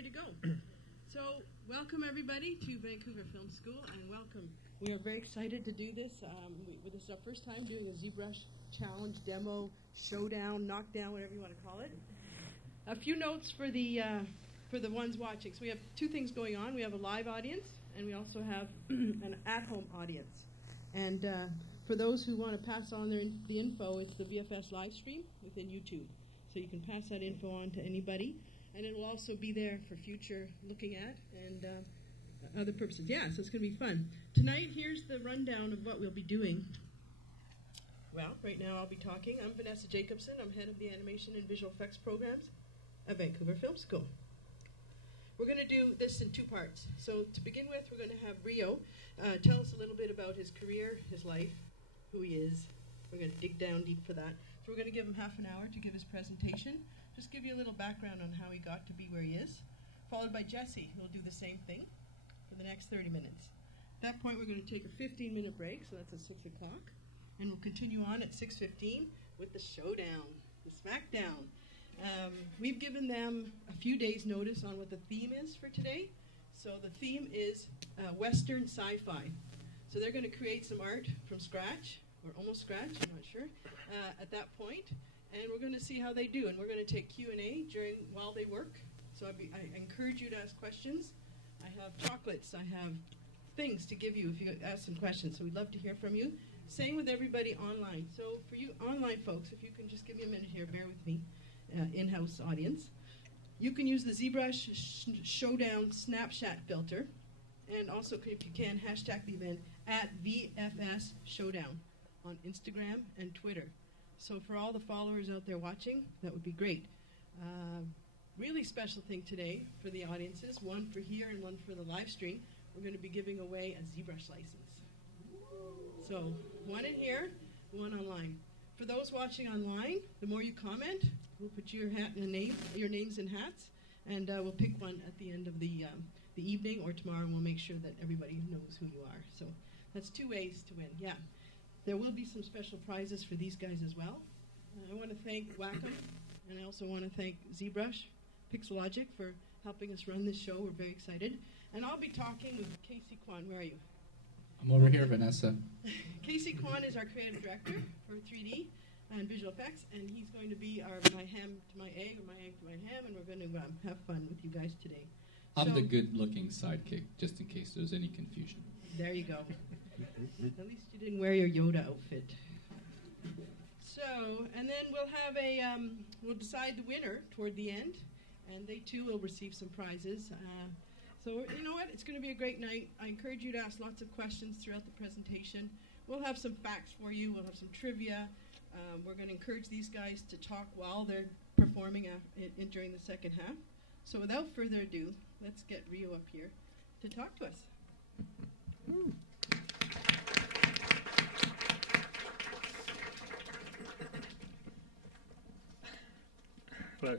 ready to go. So, welcome everybody to Vancouver Film School, and welcome. We are very excited to do this. This is our first time doing a ZBrush challenge, demo, showdown, knockdown, whatever you want to call it. A few notes for the ones watching. So we have two things going on. We have a live audience, and we also have an at-home audience. And for those who want to pass on the info, it's the VFS live stream within YouTube. So you can pass that info on to anybody. And it will also be there for future looking at and other purposes. Yeah, so it's going to be fun. Tonight, here's the rundown of what we'll be doing. Well, right now I'll be talking. I'm Vanessa Jacobson. I'm head of the Animation and Visual Effects programs at Vancouver Film School. We're going to do this in two parts. So to begin with, we're going to have Ryo tell us a little bit about his career, his life, who he is. We're going to dig down deep for that. So we're going to give him half an hour to give his presentation. Just give you a little background on how he got to be where he is. Followed by Jesse, who will do the same thing for the next 30 minutes. At that point, we're going to take a 15-minute break, so that's at 6 o'clock. And we'll continue on at 6:15 with the showdown, the smackdown. We've given them a few days' notice on what the theme is for today. So the theme is Western sci-fi. So they're going to create some art from scratch, or almost scratch, I'm not sure, at that point. And we're going to see how they do. And we're going to take Q&A while they work. So I encourage you to ask questions. I have chocolates. I have things to give you if you ask some questions. So we'd love to hear from you. Same with everybody online. So for you online folks, if you can just give me a minute here, bear with me, in-house audience. You can use the ZBrush Showdown Snapshot filter. And also, if you can, hashtag the event at VFS Showdown on Instagram and Twitter. So for all the followers out there watching, that would be great. Really special thing today for the audiences, one for here and one for the live stream. We're going to be giving away a ZBrush license. So one in here, one online. For those watching online, the more you comment, we'll put your names in hats, and we'll pick one at the end of the evening or tomorrow, and we'll make sure that everybody knows who you are. So that's two ways to win. Yeah. There will be some special prizes for these guys as well. I want to thank Wacom, and I also want to thank ZBrush, Pixelogic, for helping us run this show. We're very excited. And I'll be talking with Casey Kwan. Where are you? I'm over here, Vanessa. Casey Kwan is our creative director for 3D and visual effects, and he's going to be my ham to my egg, or my egg to my ham, and we're going to have fun with you guys today. I'm the good-looking sidekick, just in case there's any confusion. There you go. At least you didn't wear your Yoda outfit. So, and then we'll have we'll decide the winner toward the end, and they too will receive some prizes. So, you know what? It's going to be a great night. I encourage you to ask lots of questions throughout the presentation. We'll have some facts for you. We'll have some trivia. We're going to encourage these guys to talk while they're performing during the second half. So, without further ado, let's get Ryo up here to talk to us. Hello.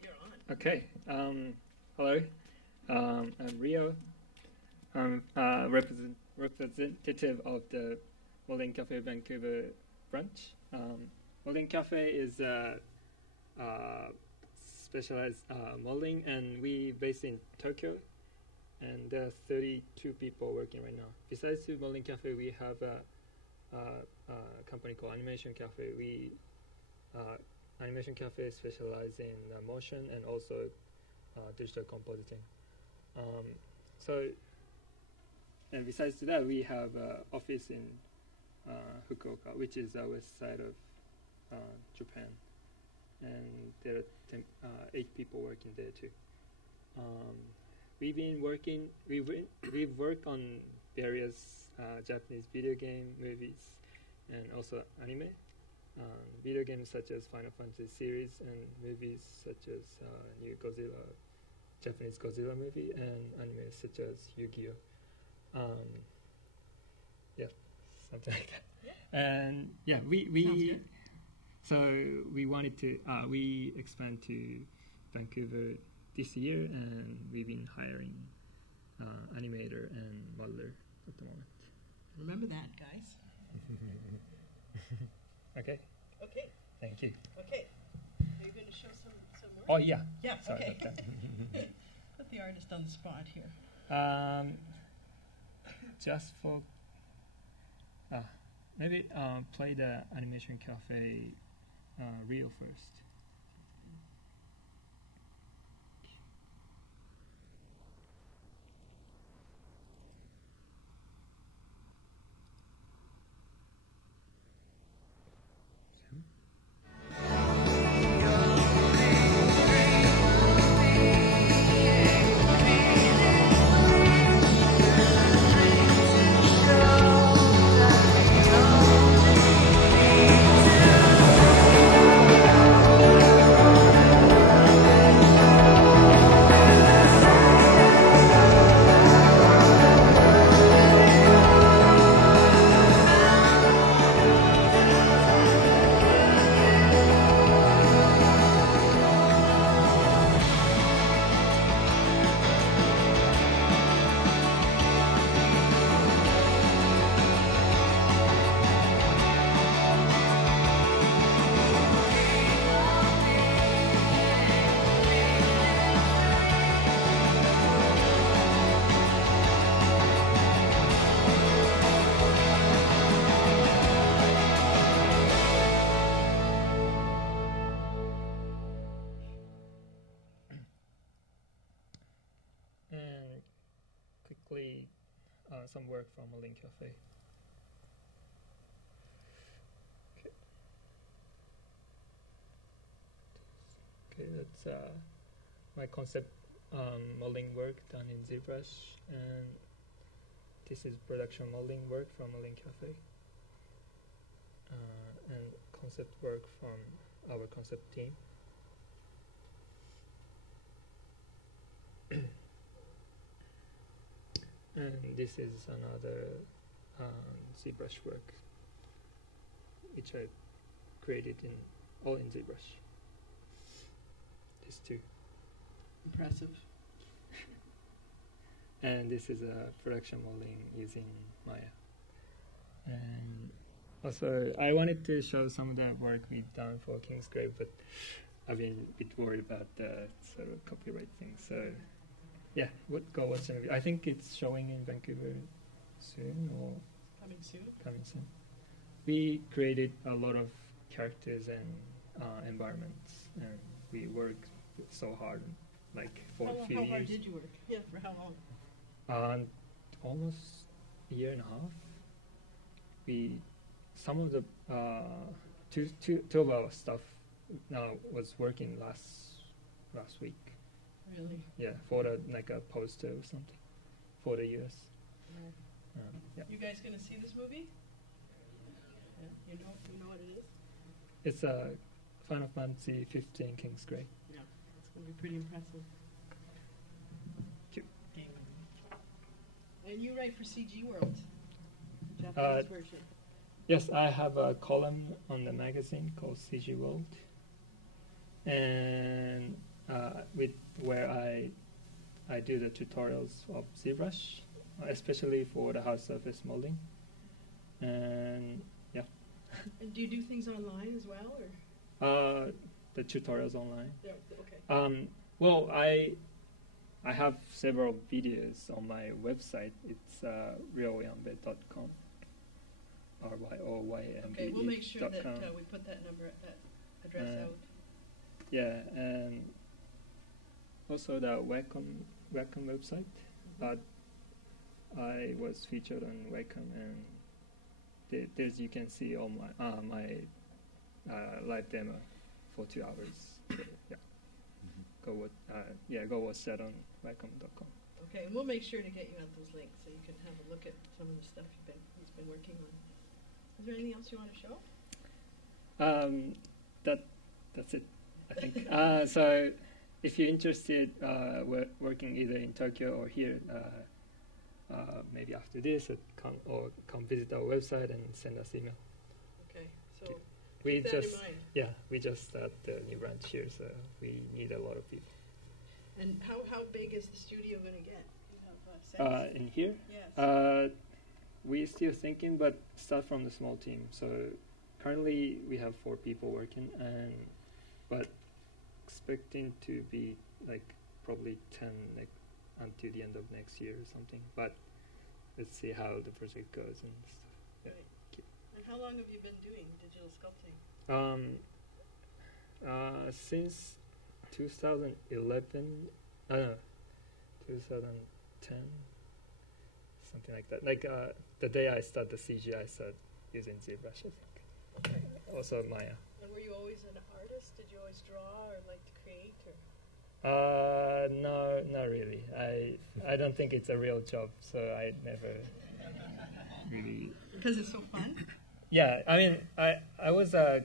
You're on. Okay. Hello. I'm Ryo. I'm representative of the Modeling Cafe Vancouver branch. Modeling Cafe is specialized modeling, and we based in Tokyo. And there are 32 people working right now. Besides the Modeling Cafe, we have a company called Animation Cafe. Animation Cafe specializes in motion and also digital compositing. And besides that, we have an office in Fukuoka, which is the west side of Japan. And there are 8 people working there too. We've worked on various Japanese video game, movies, and also anime. Video games such as Final Fantasy series, and movies such as new Japanese Godzilla movie, and anime such as Yu-Gi-Oh! Yeah, something like that. And yeah, we wanted to we expand to Vancouver this year, and we've been hiring animator and modeler at the moment. Remember that, guys. Okay. Okay. Thank you. Okay. So you're going to show some work? Oh, yeah. Yeah, Sorry okay. about that. Put the artist on the spot here. Just for maybe play the animation cafe reel first. And quickly, some work from a link cafe. Okay, that's my concept modeling work done in ZBrush, and this is production modeling work from a link cafe, and concept work from our concept team. And this is another ZBrush work, which I created all in ZBrush. These two. Impressive. And this is a production modeling using Maya. And also, I wanted to show some of the work we've done for King's Grave, but I've been a bit worried about the sort of copyright thing. So, yeah, go watch the movie. I think it's showing in Vancouver soon or Coming soon. coming soon. We created a lot of characters and environments, and we worked so hard, like for a few How years. hard did you work? Yeah, for how long? Almost a year and a half. Some of the two of our stuff now was working last week. Really? Yeah, for like a poster or something for the US. Yeah. Yeah. You guys gonna see this movie? Yeah. You know what it is? It's a Final Fantasy 15 King's Grave. Yeah. It's gonna be pretty impressive. Cute. Game. And you write for CG World, Japanese version. Yes, I have a column on the magazine called CG World, and where I do the tutorials of ZBrush, especially for the hard surface modeling, and yeah. And do you do things online as well, or? The tutorials online. Yeah, okay. Well, I have several videos on my website. It's ryoyambe.com. RYOYMBE.com. Okay, we'll make sure that we put that address out. Yeah, and also the Wacom website. I was featured on Wacom, and there's you can see all my live demo for 2 hours. So, yeah, go watch that on Wacom.com. Okay, and we'll make sure to get you out those links so you can have a look at some of the stuff he's been working on. Is there anything else you want to show? That's it, I think. So if you're interested working either in Tokyo or here, maybe after this, come visit our website and send us email. Okay, so we keep that in mind. we just started the new branch here, so we need a lot of people. And how big is the studio going to get? You have a sense? In here? Yes. We're still thinking, but start from the small team. So currently we have 4 people working, but expecting to be like probably 10 until the end of next year or something. But let's see how the project goes and stuff. Yeah. Right. And how long have you been doing digital sculpting? Since 2011, 2010, something like that. Like the day I started the CG, I started using ZBrush, I think. Okay. Also Maya. And were you always an artist? Did you always draw or like to create? Or? No, not really. I don't think it's a real job, so I never really. Because it's so fun. Yeah, I mean, I was a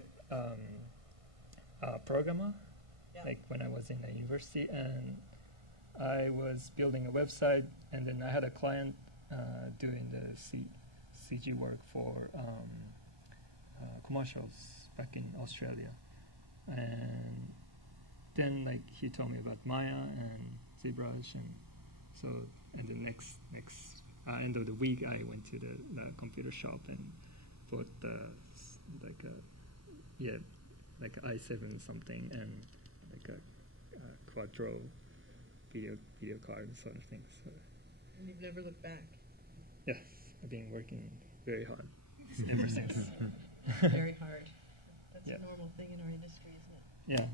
programmer, like when I was in the university, and I was building a website, and then I had a client doing the CG work for commercials back in Australia, and then like he told me about Maya and ZBrush, and so and the next end of the week I went to the computer shop and bought like i7 something and like a quadro video card sort of thing. So. And you've never looked back. Yes, I've been working very hard ever since. Very hard. That's Yeah. a normal thing in our industry, isn't it? Yeah.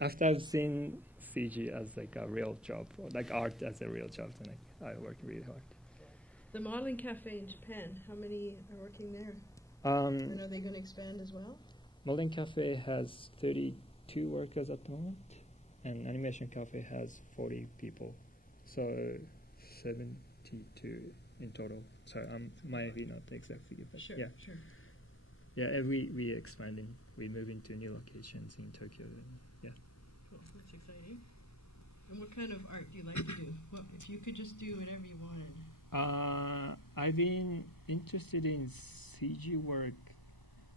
After I've seen CG as like a real job, or like art as a real job, then I work really hard. The modeling cafe in Japan, how many are working there? And are they going to expand as well? Modeling Cafe has 32 workers at the moment, and Animation Cafe has 40 people, so 72 in total. So might be not the exact figure, but Sure, yeah. sure. Yeah, we expanding. We moving to new locations in Tokyo. And yeah. Cool, that's exciting. And what kind of art do you like to do? What, if you could just do whatever you wanted. I've been interested in CG work.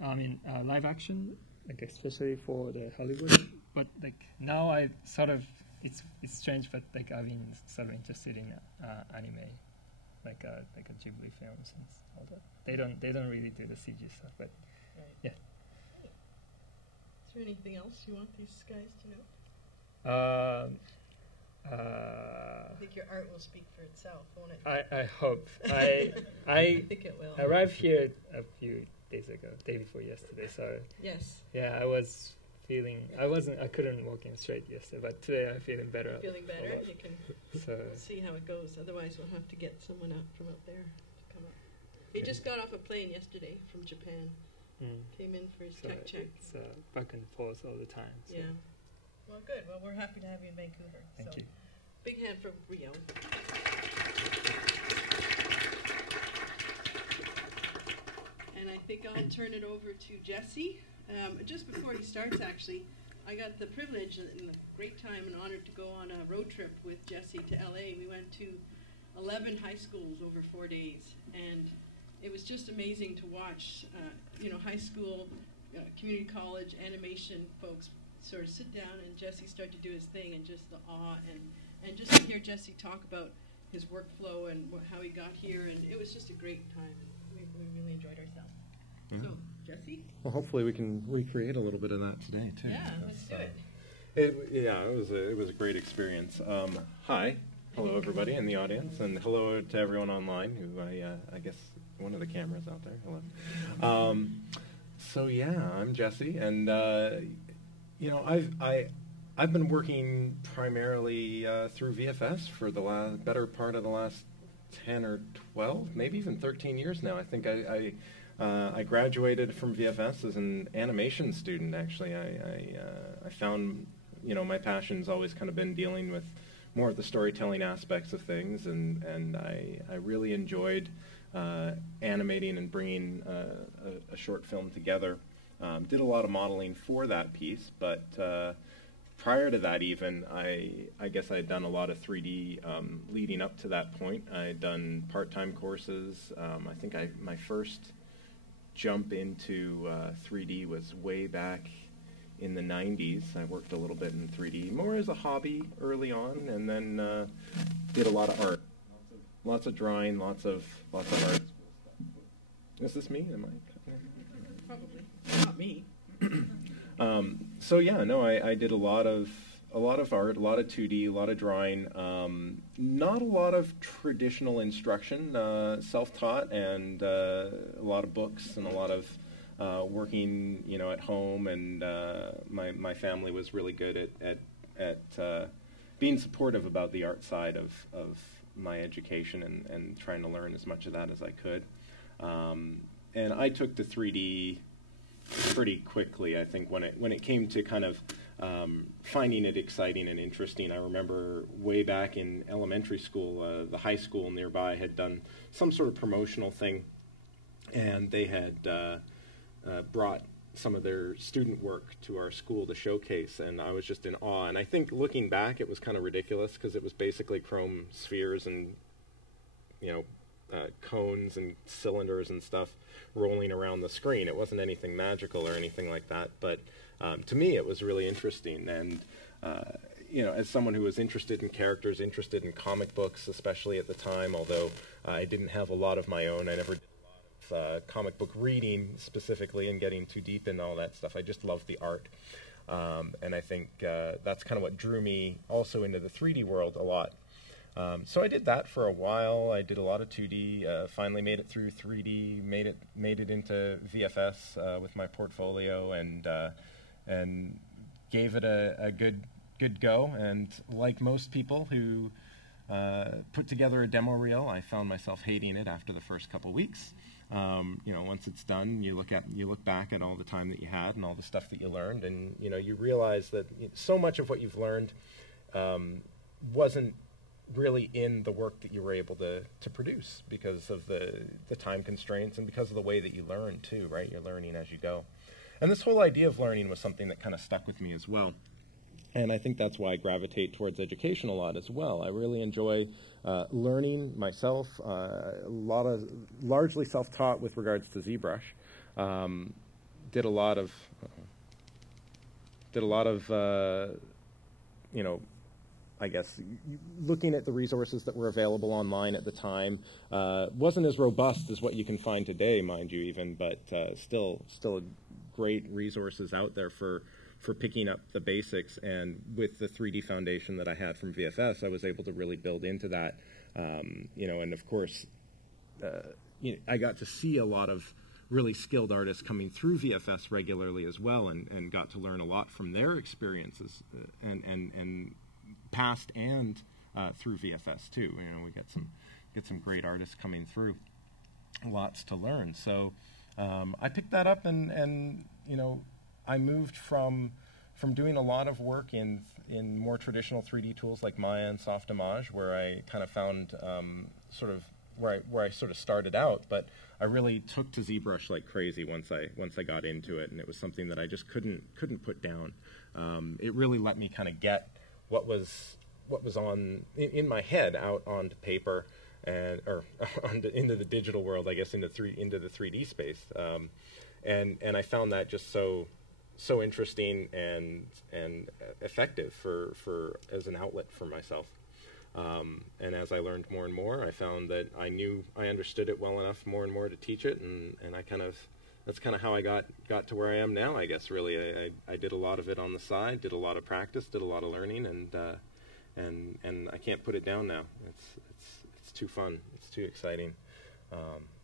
I mean, live action, like especially for the Hollywood. But like now, I sort of it's strange, but like I've been sort of interested in anime, like a Ghibli films and all that. They don't really do the CG stuff, but Right. yeah. Is there anything else you want these guys to know? I think your art will speak for itself, won't it? I hope. I think it will. arrived here a few days ago, day before yesterday. So Yes. yeah, I was feeling. I couldn't walk in straight yesterday, but today I'm feeling better. Feeling a better? lot. You can So see how it goes. Otherwise, we'll have to get someone out from up there to come up. He Okay. just got off a plane yesterday from Japan. Came in for his so tech check. it's back and forth all the time. So. Yeah. Well, good. Well, we're happy to have you in Vancouver. Thank you. Big hand for Ryo. And I think I'll turn it over to Jesse. Just before he starts, actually, I got the privilege and the great time and honor to go on a road trip with Jesse to LA. We went to 11 high schools over 4 days, and it was just amazing to watch, high school, community college, animation folks sort of sit down and Jesse start to do his thing, and just the awe and just to hear Jesse talk about his workflow and how he got here, and it was just a great time. We really enjoyed ourselves. Yeah. So, Jesse? Well, hopefully we can recreate a little bit of that today too. Yeah, let's do it. It was a great experience. Hi, hello everybody in the audience, and hello to everyone online. Who I guess one of the cameras out there. Hello. So yeah, I'm Jesse, and I've been working primarily through VFS for the better part of the last 10 or 12, maybe even 13 years now. I think I graduated from VFS as an animation student. Actually, I found my passion's always kind of been dealing with more of the storytelling aspects of things, and I really enjoyed animating and bringing a short film together. Did a lot of modeling for that piece, but prior to that even, I guess I had done a lot of 3D leading up to that point. I had done part-time courses. I think my first jump into 3D was way back in the 90s. I worked a little bit in 3D, more as a hobby early on, and then did a lot of art. Lots of drawing, lots of art. Is this me? Am I? Probably. Not me. So yeah, no, I did a lot of art, a lot of 2D, a lot of drawing. Not a lot of traditional instruction, self-taught, and a lot of books and a lot of working, at home. And my family was really good at being supportive about the art side of my education and trying to learn as much of that as I could. And I took to 3D pretty quickly, I think, when it came to kind of finding it exciting and interesting. I remember way back in elementary school, the high school nearby had done some sort of promotional thing, and they had brought some of their student work to our school to showcase, and I was just in awe. And I think looking back, it was kind of ridiculous because it was basically chrome spheres and cones and cylinders and stuff rolling around the screen. It wasn't anything magical or anything like that, but to me it was really interesting. And as someone who was interested in characters, interested in comic books, especially at the time, although I didn't have a lot of my own, I never did a lot of comic book reading specifically and getting too deep in all that stuff. I just loved the art. And I think that's kind of what drew me also into the 3D world a lot. So I did that for a while. I did a lot of 2D, finally made it through 3D, made it into VFS with my portfolio, and gave it a good go. And like most people who put together a demo reel, I found myself hating it after the first couple weeks. Once it's done, you look back at all the time that you had and all the stuff that you learned, and you realize that so much of what you've learned wasn't really in the work that you were able to produce because of the time constraints and because of the way that you learn too, right? You're learning as you go. And this whole idea of learning was something that kind of stuck with me as well. And I think that's why I gravitate towards education a lot as well. I really enjoy learning myself, largely self-taught with regards to ZBrush. Did a lot of I guess, looking at the resources that were available online at the time. Wasn't as robust as what you can find today, mind you, even, but still great resources out there for picking up the basics. And with the 3D foundation that I had from VFS, I was able to really build into that. And of course, I got to see a lot of really skilled artists coming through VFS regularly as well, and got to learn a lot from their experiences and past and through VFS too. We get some great artists coming through. Lots to learn. So I picked that up, and I moved from doing a lot of work in more traditional 3D tools like Maya and Softimage, where I kind of found where I sort of started out, but I really took to ZBrush like crazy once I got into it, and it was something that I just couldn't put down. It really let me kind of get what was on in my head out onto paper or into the digital world, I guess, into the 3D space, and I found that just so interesting and effective for as an outlet for myself. And as I learned more and more, I found that I understood it well enough more and more to teach it, and that's kind of how I got to where I am now, I guess. Really, I did a lot of it on the side, did a lot of practice, did a lot of learning, and I can't put it down now. It's too fun. It's too exciting,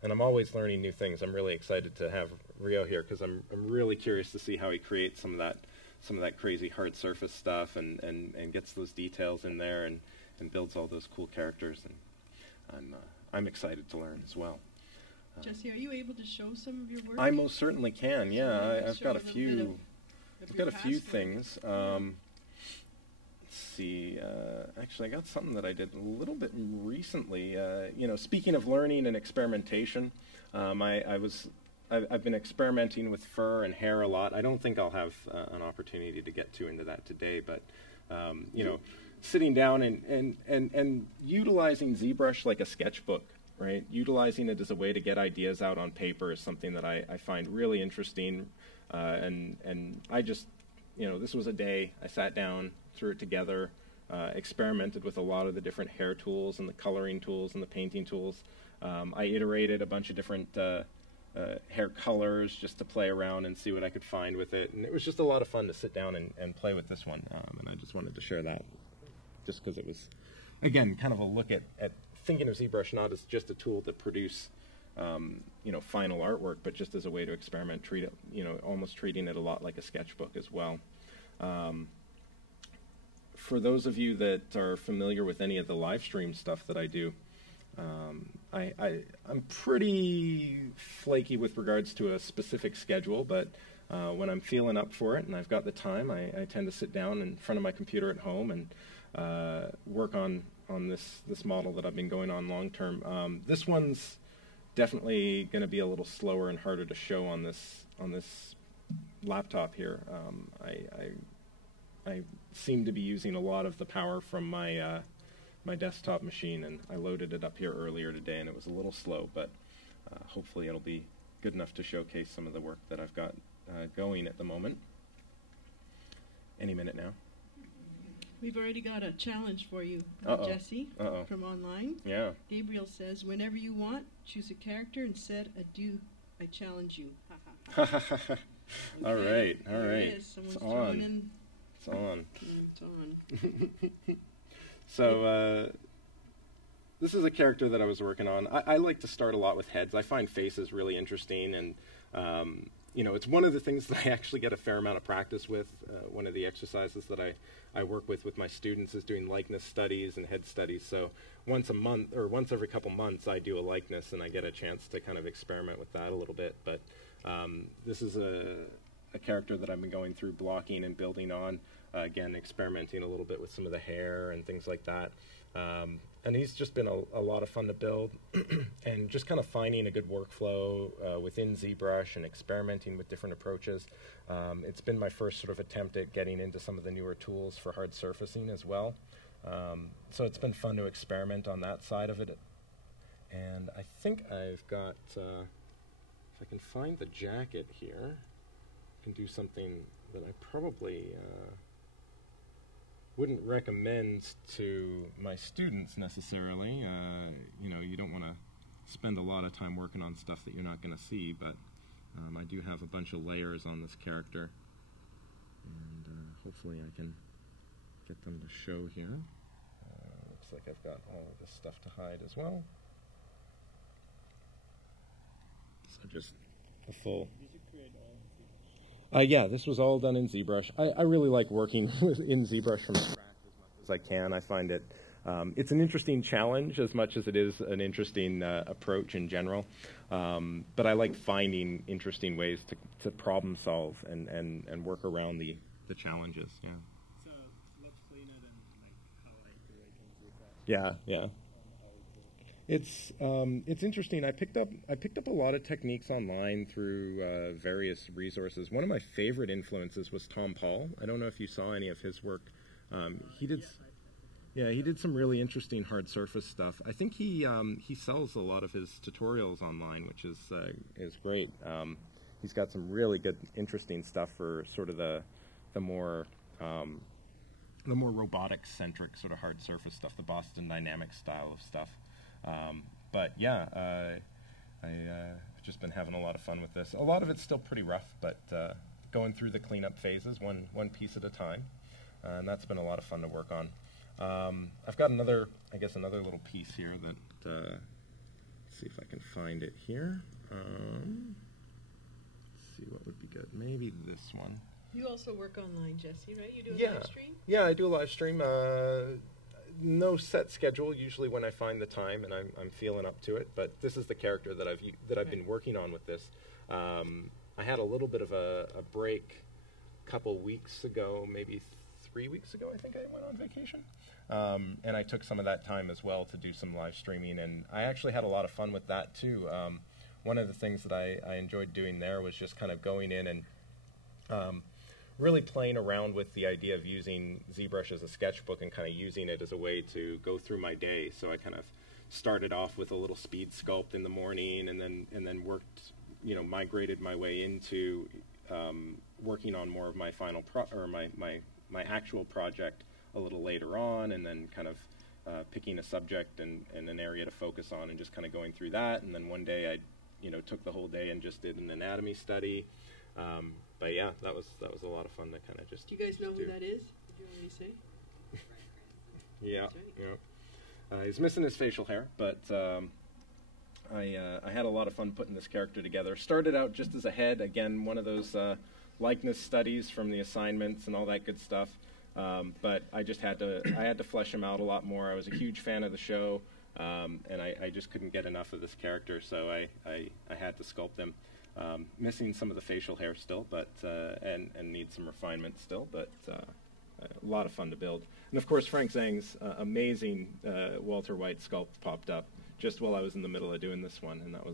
and I'm always learning new things. I'm really excited to have Ryo here because I'm really curious to see how he creates some of that crazy hard surface stuff and gets those details in there and builds all those cool characters, and I'm excited to learn as well. Jesse, are you able to show some of your work? I most certainly can. Yeah, So I've got a few. I've got a few past things. Let's see. Actually, I got something that I did a little bit recently. Speaking of learning and experimentation, I've been experimenting with fur and hair a lot. I don't think I'll have an opportunity to get into that today, but sitting down and utilizing ZBrush like a sketchbook, right? Utilizing it as a way to get ideas out on paper is something that I find really interesting. And I just, this was a day. I sat down, threw it together, experimented with a lot of the different hair tools and the coloring tools and the painting tools. I iterated a bunch of different hair colors just to play around and see what I could find with it. And it was just a lot of fun to sit down and play with this one. And I just wanted to share that just because it was, again, kind of a look at thinking of ZBrush not as just a tool to produce final artwork, but just as a way to experiment, treat it, almost treating it a lot like a sketchbook as well. For those of you that are familiar with any of the live stream stuff that I do, I'm pretty flaky with regards to a specific schedule, but when I'm feeling up for it and I've got the time, I tend to sit down in front of my computer at home and work on this model that I've been going on long term. This one's definitely going to be a little slower and harder to show on this laptop here. I seem to be using a lot of the power from my desktop machine, and I loaded it up here earlier today, and it was a little slow, but hopefully it'll be good enough to showcase some of the work that I've got going at the moment. Any minute now. We've already got a challenge for you, Jesse, from online. Yeah. Gabriel says, whenever you want, choose a character and said, adieu, I challenge you. All right. Someone's throwing in. It's on. It's on. So this is a character that I was working on. I like to start a lot with heads. I find faces really interesting, and it's one of the things that I actually get a fair amount of practice with. One of the exercises that I work with my students is doing likeness studies and head studies. So once a month or once every couple months, I do a likeness, and I get a chance to kind of experiment with that a little bit. But this is a character that I've been going through blocking and building on. Again, experimenting a little bit with some of the hair and things like that. And he's just been a lot of fun to build and just kind of finding a good workflow within ZBrush and experimenting with different approaches. It's been my first sort of attempt at getting into some of the newer tools for hard surfacing as well. So it's been fun to experiment on that side of it. And I think I've got, if I can find the jacket here, I can do something that I probably wouldn't recommend to my students necessarily. You don't want to spend a lot of time working on stuff that you're not going to see, but I do have a bunch of layers on this character, and hopefully I can get them to show here. Looks like I've got all of this stuff to hide as well. So just a full... yeah, this was all done in ZBrush. I really like working in ZBrush from scratch as much as I can. I find it, it's an interesting challenge as much as it is an interesting approach in general. But I like finding interesting ways to problem solve and work around the challenges. Yeah. So let's clean it and how I do that. Yeah. It's interesting. I picked up a lot of techniques online through various resources. One of my favorite influences was Tom Paul. I don't know if you saw any of his work. He did some really interesting hard surface stuff. I think he sells a lot of his tutorials online, which is great. He's got some really good, interesting stuff for sort of the more robotic centric sort of hard surface stuff, the Boston Dynamics style of stuff. But yeah, I've just been having a lot of fun with this. A lot of it's still pretty rough, but going through the cleanup phases one piece at a time, and that's been a lot of fun to work on. I've got another little piece here that, let's see if I can find it here. Let's see what would be good. Maybe this one. You also work online, Jesse, right? You do a live stream? Yeah, I do a live stream. No set schedule, usually when I find the time and I'm feeling up to it, but this is the character that I've been working on with this. I had a little bit of a break a couple weeks ago, maybe 3 weeks ago, I think I went on vacation. And I took some of that time as well to do some live streaming, and I actually had a lot of fun with that too. One of the things that I enjoyed doing there was just kind of going in and really playing around with the idea of using ZBrush as a sketchbook and kind of using it as a way to go through my day. So I kind of started off with a little speed sculpt in the morning, and then worked, migrated my way into working on more of my final my actual project a little later on, and then kind of picking a subject and an area to focus on, and just kind of going through that. And then one day I'd took the whole day and just did an anatomy study. But yeah, that was a lot of fun to kind of just. Do you guys know who that is? Did you already say? Yeah, Right. yeah. He's missing his facial hair, but I had a lot of fun putting this character together. Started out just as a head, again, one of those likeness studies from the assignments and all that good stuff. But I just had to flesh him out a lot more. I was a huge fan of the show, and I just couldn't get enough of this character, so I had to sculpt him. Missing some of the facial hair still, but and need some refinement still, but a lot of fun to build. And of course, Frank Zhang's amazing Walter White sculpt popped up just while I was in the middle of doing this one, and that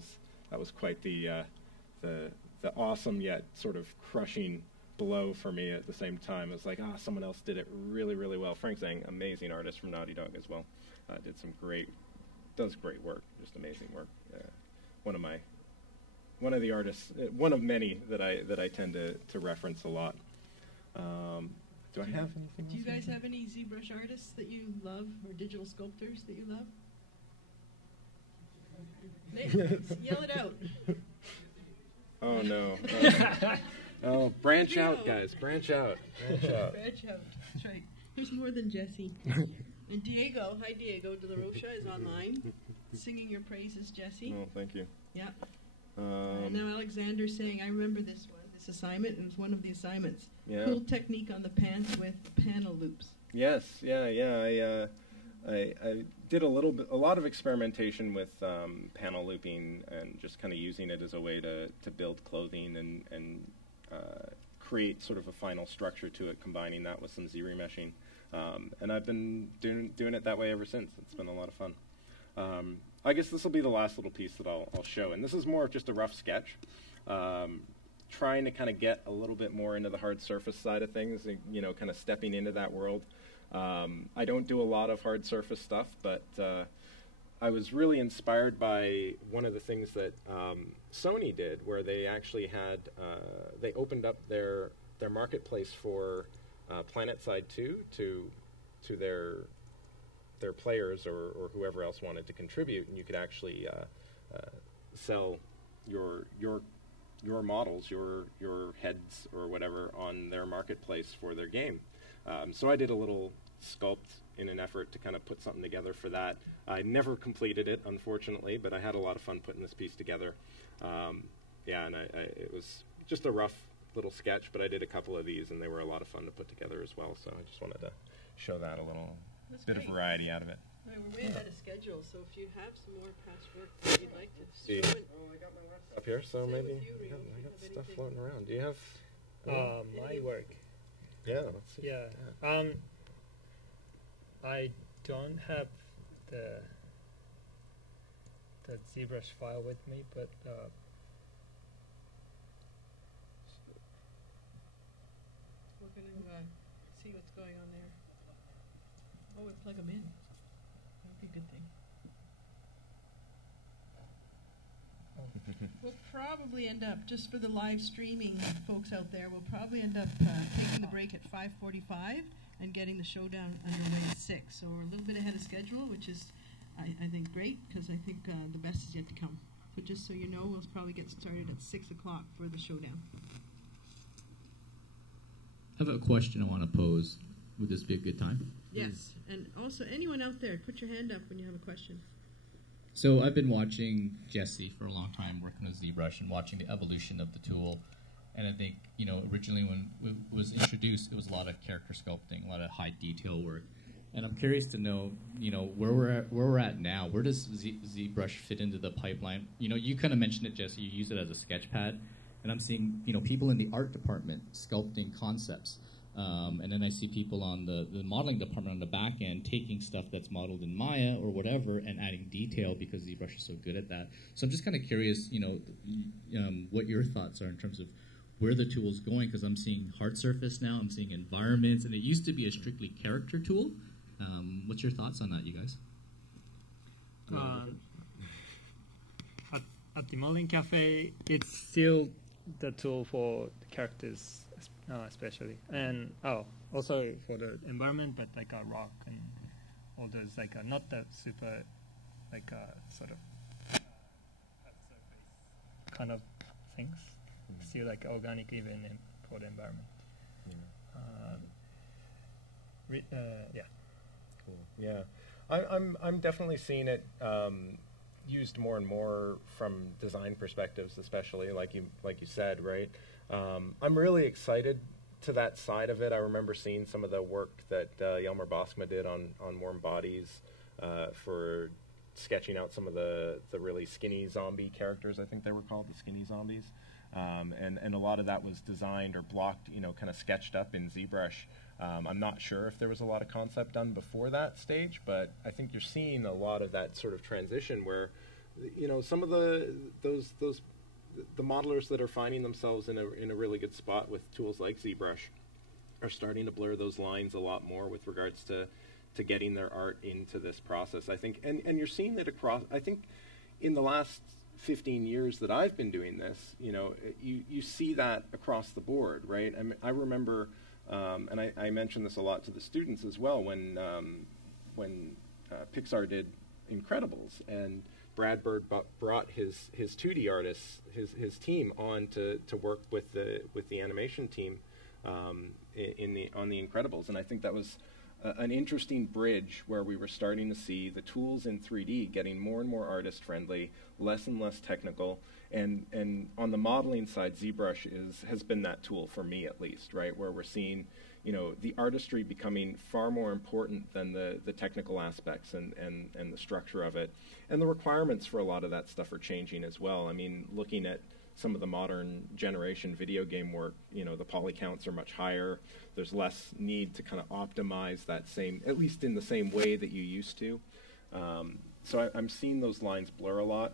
was quite the awesome yet sort of crushing blow for me at the same time. It was like, someone else did it really, really well. Frank Zhang, amazing artist from Naughty Dog as well, does great work, just amazing work. One of the artists, one of many that I tend to reference a lot. Do I have anything else? Do you guys have any ZBrush artists that you love, or digital sculptors that you love? Yell it out. Oh no! Oh, branch out, guys! Branch out! Branch out! Branch out. That's right. There's more than Jesse. And Diego, hi Diego de la Rocha, is online, singing your praises, Jesse. Oh, thank you. Yeah. And now Alexander's saying, I remember this assignment. It was one of the assignments. Yeah. Cool technique on the pants with panel loops. Yes, yeah. I did a lot of experimentation with panel looping and just kind of using it as a way to build clothing and create sort of a final structure to it, combining that with some Z-remeshing. And I've been doing it that way ever since. It's been a lot of fun. I guess this will be the last little piece that I'll show, and this is more of just a rough sketch. Trying to kind of get a little bit more into the hard surface side of things, kind of stepping into that world. I don't do a lot of hard surface stuff, but I was really inspired by one of the things that Sony did, where they actually had, they opened up their marketplace for PlanetSide 2 to their players or whoever else wanted to contribute, and you could actually sell your models, your heads or whatever on their marketplace for their game. So I did a little sculpt in an effort to kind of put something together for that. I never completed it, unfortunately, but I had a lot of fun putting this piece together. Yeah, and it was just a rough little sketch, but I did a couple of these, and they were a lot of fun to put together as well. So I just wanted to show that a little bit of variety out of it. Right, we're way ahead of schedule, so if you have some more past work that you'd like to See. show it. Oh, I got my rest up here, so maybe I got stuff floating around. Do you have my work? Yeah, let's see. Yeah. I don't have the ZBrush file with me, but We're going to see what's going on there. Oh, we plug them in. That would be a good thing. We'll probably end up, just for the live streaming folks out there, we'll probably end up taking the break at 5:45 and getting the showdown underway at 6. So we're a little bit ahead of schedule, which is, I think, great, because I think the best is yet to come. But just so you know, we'll probably get started at 6 o'clock for the showdown. I have a question I want to pose. Would this be a good time? Yes, and also anyone out there, put your hand up when you have a question. So I've been watching Jesse for a long time, working with ZBrush and watching the evolution of the tool. And I think, originally when it was introduced, it was a lot of character sculpting, a lot of high detail work. And I'm curious to know, where we're at now. Where does ZBrush fit into the pipeline? You kind of mentioned it, Jesse. You use it as a sketch pad. And I'm seeing, people in the art department sculpting concepts. And then I see people on the modeling department on the back end taking stuff that's modeled in Maya or whatever and adding detail because ZBrush is so good at that. So I'm just kind of curious, what your thoughts are in terms of where the tool is going, because I'm seeing hard surface now, I'm seeing environments, and it used to be a strictly character tool. What's your thoughts on that, you guys? At the modeling cafe, it's still the tool for the characters, especially, and also for the environment, but like a rock and all those, like not the super, like sort of flat surface kind of things. Still like organic even for the environment. Yeah. Cool. Yeah, I'm definitely seeing it used more and more from design perspectives, especially like you said, right? I'm really excited to that side of it. I remember seeing some of the work that Jelmer Boskma did on Warm Bodies for sketching out some of the really skinny zombie characters. I think they were called the skinny zombies, and a lot of that was designed or blocked, kind of sketched up in ZBrush. I'm not sure if there was a lot of concept done before that stage, but I think you're seeing a lot of that sort of transition where, some of the modelers that are finding themselves in a really good spot with tools like ZBrush are starting to blur those lines a lot more with regards to getting their art into this process. I think, and you're seeing that across. I think in the last 15 years that I've been doing this, you see that across the board, right? I remember. And I mention this a lot to the students as well when Pixar did Incredibles and Brad Bird brought his 2D artists, his team on to work with the animation team on the Incredibles, and I think that was an interesting bridge where we were starting to see the tools in 3D getting more and more artist friendly, less and less technical. And on the modeling side, ZBrush has been that tool for me, at least, right? Where we're seeing, the artistry becoming far more important than the technical aspects and the structure of it. And the requirements for a lot of that stuff are changing as well. I mean, looking at some of the modern generation video game work, the poly counts are much higher. There's less need to kind of optimize that at least in the same way that you used to. So I'm seeing those lines blur a lot.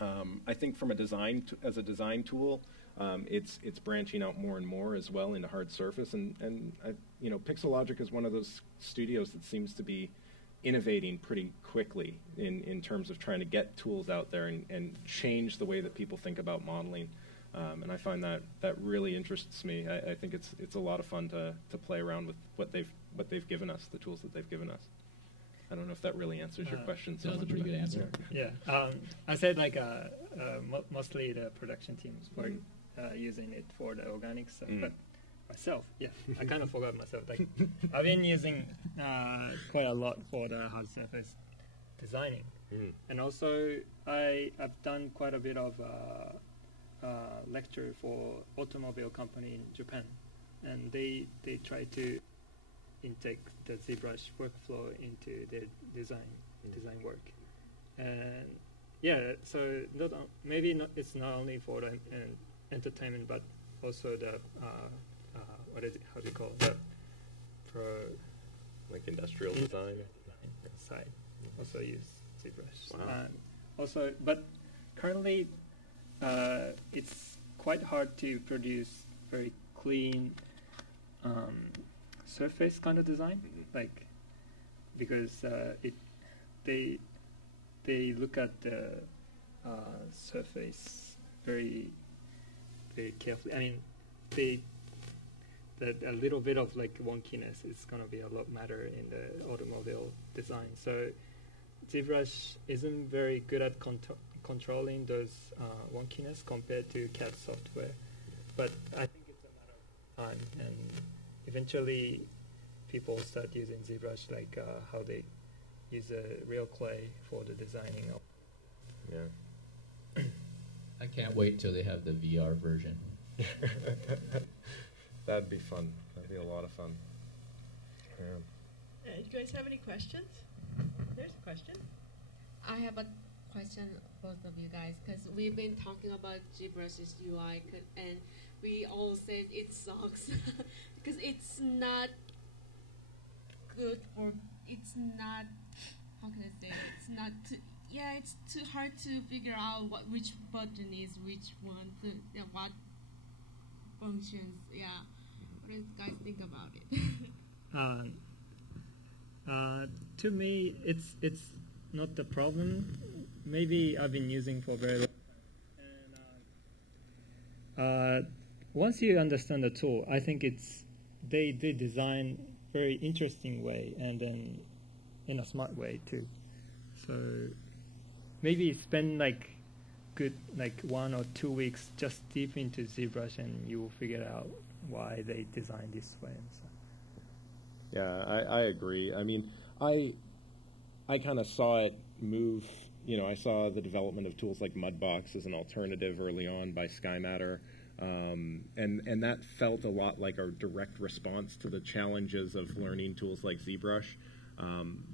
I think from as a design tool, it's branching out more and more as well into hard surface, and Pixelogic is one of those studios that seems to be innovating pretty quickly in terms of trying to get tools out there and change the way that people think about modeling, and I find that really interests me. I think it's a lot of fun to play around with what they've given us, the tools that they've given us. I don't know if that really answers your question. That was a pretty good answer. Yeah, I said mostly the production teams were using it for the organics, but myself, I kind of forgot myself. Like I've been using quite a lot for the hard surface designing, and also I've done quite a bit of lecture for automobile company in Japan, and they try to intake the ZBrush workflow into their design work, and so it's not only for the entertainment, but also the what is it? How do you call it? Like industrial design side. Also use ZBrush. Wow. Also, but currently, it's quite hard to produce very clean surface kind of design, like because they look at the surface very very carefully. I mean, a little bit of like wonkiness is going to be a lot matter in the automobile design. So ZBrush isn't very good at controlling those wonkiness compared to CAD software, but I think it's a matter of time, and eventually people start using ZBrush like how they use a real clay for the designing of. Yeah. I can't wait till they have the VR version. That'd be fun. That'd be a lot of fun. Do you guys have any questions? There's a question. I have a question, both of you guys, because we've been talking about ZBrush's UI, and we all said it sucks because it's not good, or it's not, how can I say it? It's not too, it's too hard to figure out which button is which one, what functions. What do you guys think about it? To me, it's not the problem. Maybe I've been using for very long time. And once you understand the tool, I think they design very interesting way, and then in a smart way too. So maybe spend like good, like 1 or 2 weeks just deep into ZBrush, and you will figure out why they designed this way. And so. Yeah, I agree. I mean, I kind of saw it move. You know, I saw the development of tools like Mudbox as an alternative early on by SkyMatter, and that felt a lot like a direct response to the challenges of learning tools like ZBrush.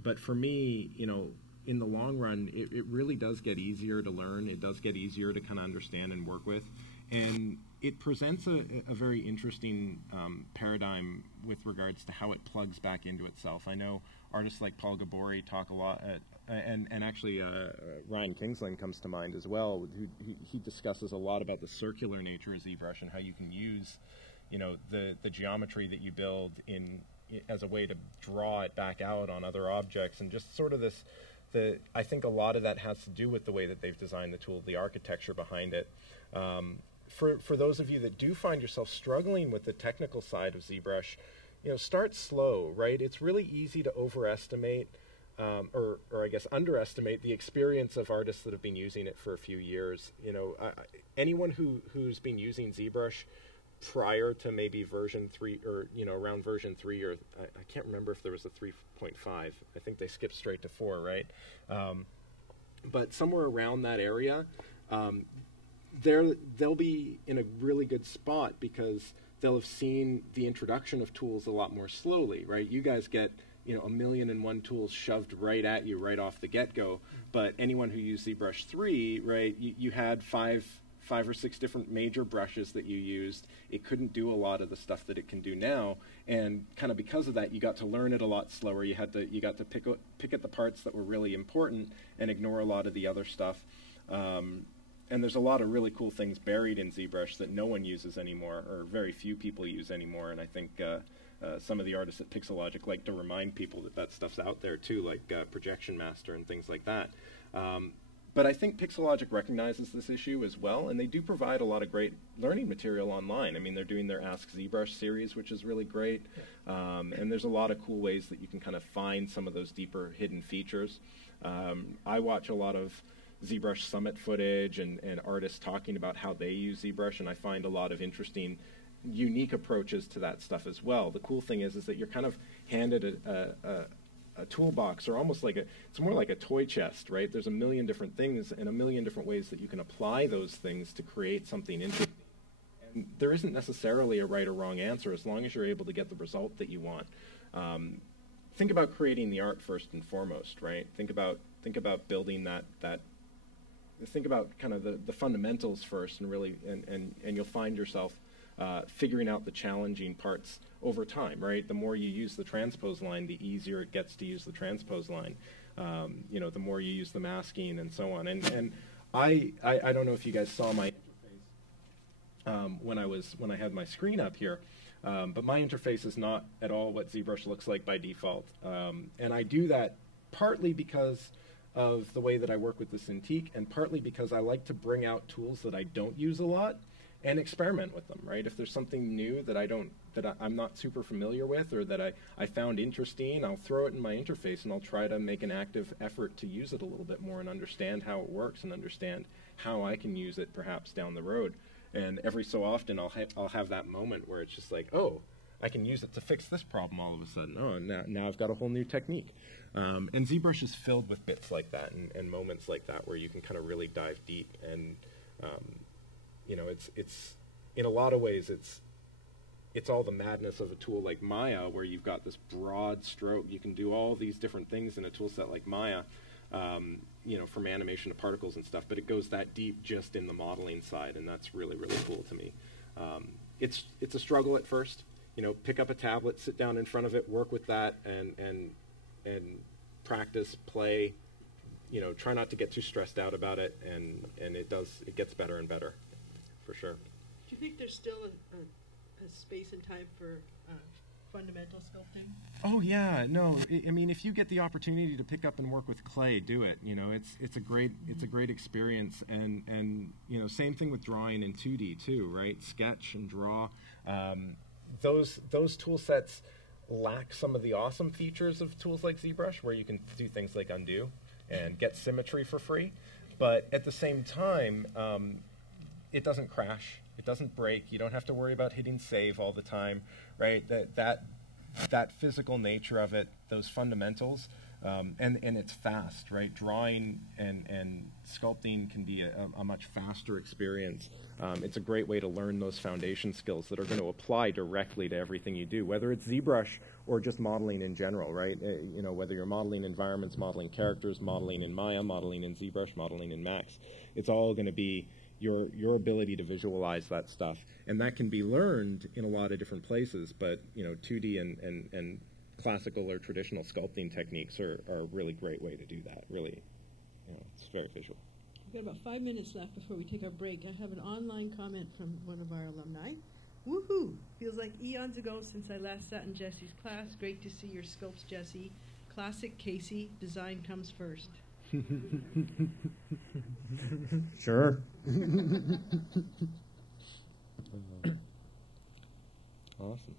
But for me, you know, in the long run, it really does get easier to learn. It does get easier to kind of understand and work with. And it presents a very interesting paradigm with regards to how it plugs back into itself. I know artists like Paul Gabori talk a lot, and actually Ryan Kingsland comes to mind as well. He discusses a lot about the circular nature of ZBrush and how you can use, you know, the geometry that you build as a way to draw it back out on other objects, and just sort of this. I think a lot of that has to do with the way that they've designed the tool, the architecture behind it. For those of you that do find yourself struggling with the technical side of ZBrush, you know, start slow, right? It's really easy to overestimate, or I guess underestimate the experience of artists that have been using it for a few years. You know, anyone who's been using ZBrush prior to maybe version 3, or, you know, around version 3, or I can't remember if there was a 3.5. I think they skipped straight to 4, right? But somewhere around that area, they'll be in a really good spot because they'll have seen the introduction of tools a lot more slowly, right? You guys get, you know, 1,000,001 tools shoved right at you right off the get-go. But anyone who used ZBrush 3, right, you had five or six different major brushes that you used. It couldn't do a lot of the stuff that it can do now, and kind of because of that, you got to learn it a lot slower. You got to pick at the parts that were really important and ignore a lot of the other stuff. And there's a lot of really cool things buried in ZBrush that no one uses anymore, or very few people use anymore. And I think some of the artists at Pixelogic like to remind people that stuff's out there too, like Projection Master and things like that. But I think Pixelogic recognizes this issue as well, and they do provide a lot of great learning material online. I mean, they're doing their Ask ZBrush series, which is really great. And there's a lot of cool ways that you can kind of find some of those deeper hidden features. I watch a lot of ZBrush Summit footage and artists talking about how they use ZBrush, and I find a lot of interesting, unique approaches to that stuff as well. The cool thing is that you're kind of handed a toolbox, or almost like it's more like a toy chest, right? There's a million different things and a million different ways that you can apply those things to create something interesting. And there isn't necessarily a right or wrong answer as long as you're able to get the result that you want. Think about creating the art first and foremost, right? Think about building that. Think about kind of the fundamentals first, and really, and you'll find yourself figuring out the challenging parts over time, right? The more you use the transpose line, the easier it gets to use the transpose line. You know, the more you use the masking and so on. And I don't know if you guys saw my interface when I had my screen up here, but my interface is not at all what ZBrush looks like by default. And I do that partly because of the way that I work with the Cintiq, and partly because I like to bring out tools that I don't use a lot and experiment with them, right? If there's something new that I'm not super familiar with, or that I found interesting, I'll throw it in my interface and I'll try to make an active effort to use it a little bit more and understand how it works and understand how I can use it perhaps down the road. And every so often I'll have that moment where it's just like, oh, I can use it to fix this problem all of a sudden. Oh, now I've got a whole new technique. And ZBrush is filled with bits like that and moments like that where you can kind of really dive deep. And you know, it's in a lot of ways it's all the madness of a tool like Maya, where you've got this broad stroke. You can do all these different things in a tool set like Maya, you know, from animation to particles and stuff. But it goes that deep just in the modeling side, and that's really, really cool to me. It's a struggle at first. You know, pick up a tablet, sit down in front of it, work with that, and practice, play. You know, try not to get too stressed out about it, and it gets better and better, for sure. Do you think there's still a space and time for fundamental sculpting? Oh yeah, no. I mean, if you get the opportunity to pick up and work with clay, do it. You know, it's a great experience, and you know, same thing with drawing in 2D too, right? Sketch and draw. Those tool sets lack some of the awesome features of tools like ZBrush, where you can do things like undo and get symmetry for free. But at the same time, it doesn't crash. It doesn't break. You don't have to worry about hitting save all the time, right? That physical nature of it, those fundamentals, and it's fast, right? Drawing and sculpting can be a much faster experience. It's a great way to learn those foundation skills that are going to apply directly to everything you do, whether it's ZBrush or just modeling in general, right? You know, whether you're modeling environments, modeling characters, modeling in Maya, modeling in ZBrush, modeling in Max, it's all going to be your ability to visualize that stuff. And that can be learned in a lot of different places, but, you know, 2D and classical or traditional sculpting techniques are a really great way to do that. Really, you know, it's very visual. We've got about 5 minutes left before we take our break. I have an online comment from one of our alumni. Woohoo! Feels like eons ago since I last sat in Jesse's class. Great to see your sculpts, Jesse. Classic Casey, design comes first. Sure. Awesome.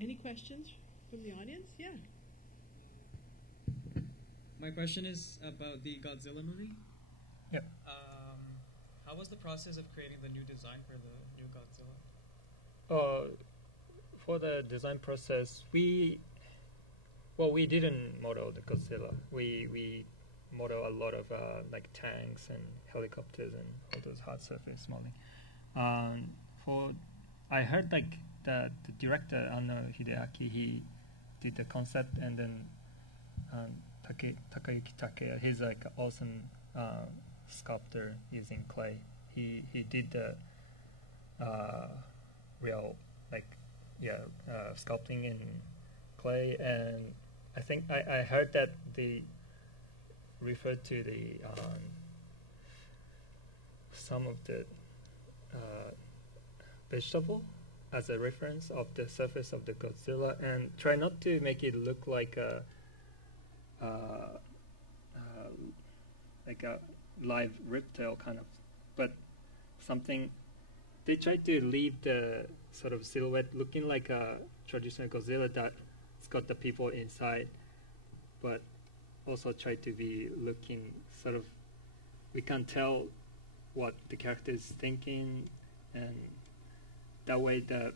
Any questions from the audience? Yeah. My question is about the Godzilla movie. Yep. How was the process of creating the new design for the new Godzilla? For the design process, we didn't model the Godzilla. We model a lot of like tanks and helicopters and all those hard surface modeling. I heard like the director Anno Hideaki, he did the concept, and then Takayuki Takea, he's like an awesome sculptor using clay. He did the real sculpting in clay, and I think I heard that they referred to the some of the vegetable as a reference of the surface of the Godzilla, and try not to make it look like a live reptile kind of, but something. They tried to leave the sort of silhouette looking like a traditional Godzilla that's got the people inside, but also try to be looking sort of, we can't tell what the character is thinking, and that way the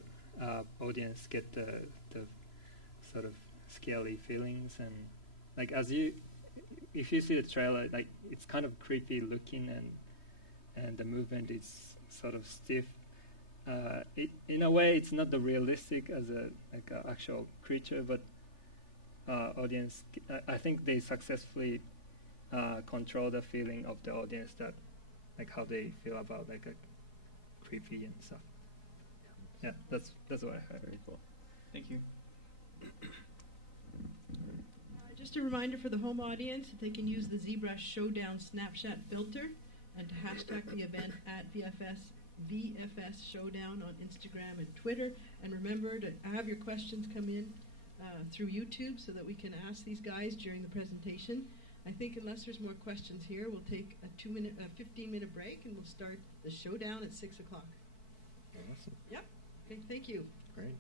audience get the sort of scaly feelings, and like if you see the trailer, like it's kind of creepy looking, and the movement is sort of stiff. In a way, it's not the realistic as a actual creature, but audience, I think they successfully control the feeling of the audience, that like how they feel about like a creepy and stuff. Yeah, that's what I heard. Very cool. Thank you. Just a reminder for the home audience that they can use the ZBrush Showdown Snapshot filter and to hashtag the event at VFS Showdown on Instagram and Twitter. And remember to have your questions come in through YouTube so that we can ask these guys during the presentation. I think unless there's more questions here, we'll take a 15-minute break, and we'll start the showdown at 6 o'clock. Awesome. Yep. Okay, thank you. Great.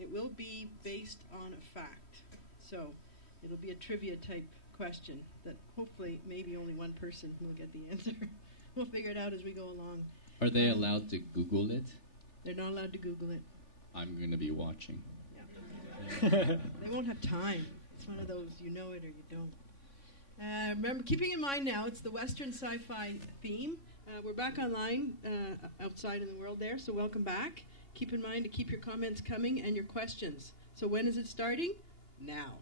It will be based on a fact. So it'll be a trivia type question that hopefully maybe only one person will get the answer. We'll figure it out as we go along. Are they allowed to Google it? They're not allowed to Google it. I'm going to be watching. Yeah. They won't have time. It's one of those, you know it or you don't. Remember, keeping in mind now, it's the Western sci-fi theme. We're back online outside in the world there, so welcome back. Keep in mind to keep your comments coming and your questions. So when is it starting? Now.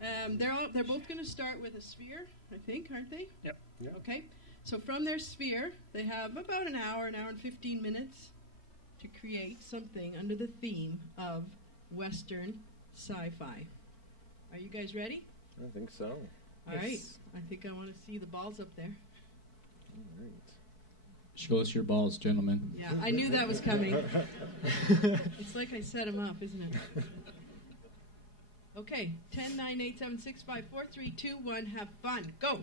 They're both going to start with a sphere, I think, aren't they? Yep. Okay. So from their sphere, they have about an hour and 15 minutes to create something under the theme of Western sci-fi. Are you guys ready? I think so. All right. I think I want to see the balls up there. All right. Show us your balls, gentlemen. Yeah, I knew that was coming. It's like I set them up, isn't it? Okay, 10, 9, 8, 7, 6, 5, 4, 3, 2, 1, have fun. Go.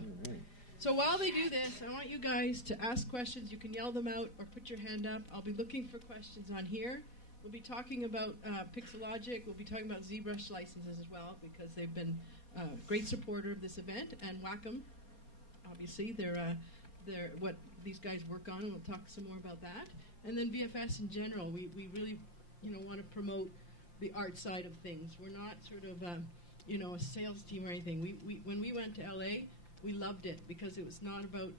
So while they do this, I want you guys to ask questions. You can yell them out or put your hand up. I'll be looking for questions on here. We'll be talking about Pixelogic. We'll be talking about ZBrush licenses as well because they've been a great supporter of this event. And Wacom, obviously, they're what these guys work on. We'll talk some more about that. And then VFS in general. We really, want to promote the art side of things. We're not sort of, a sales team or anything. When we went to LA, we loved it because it was not about,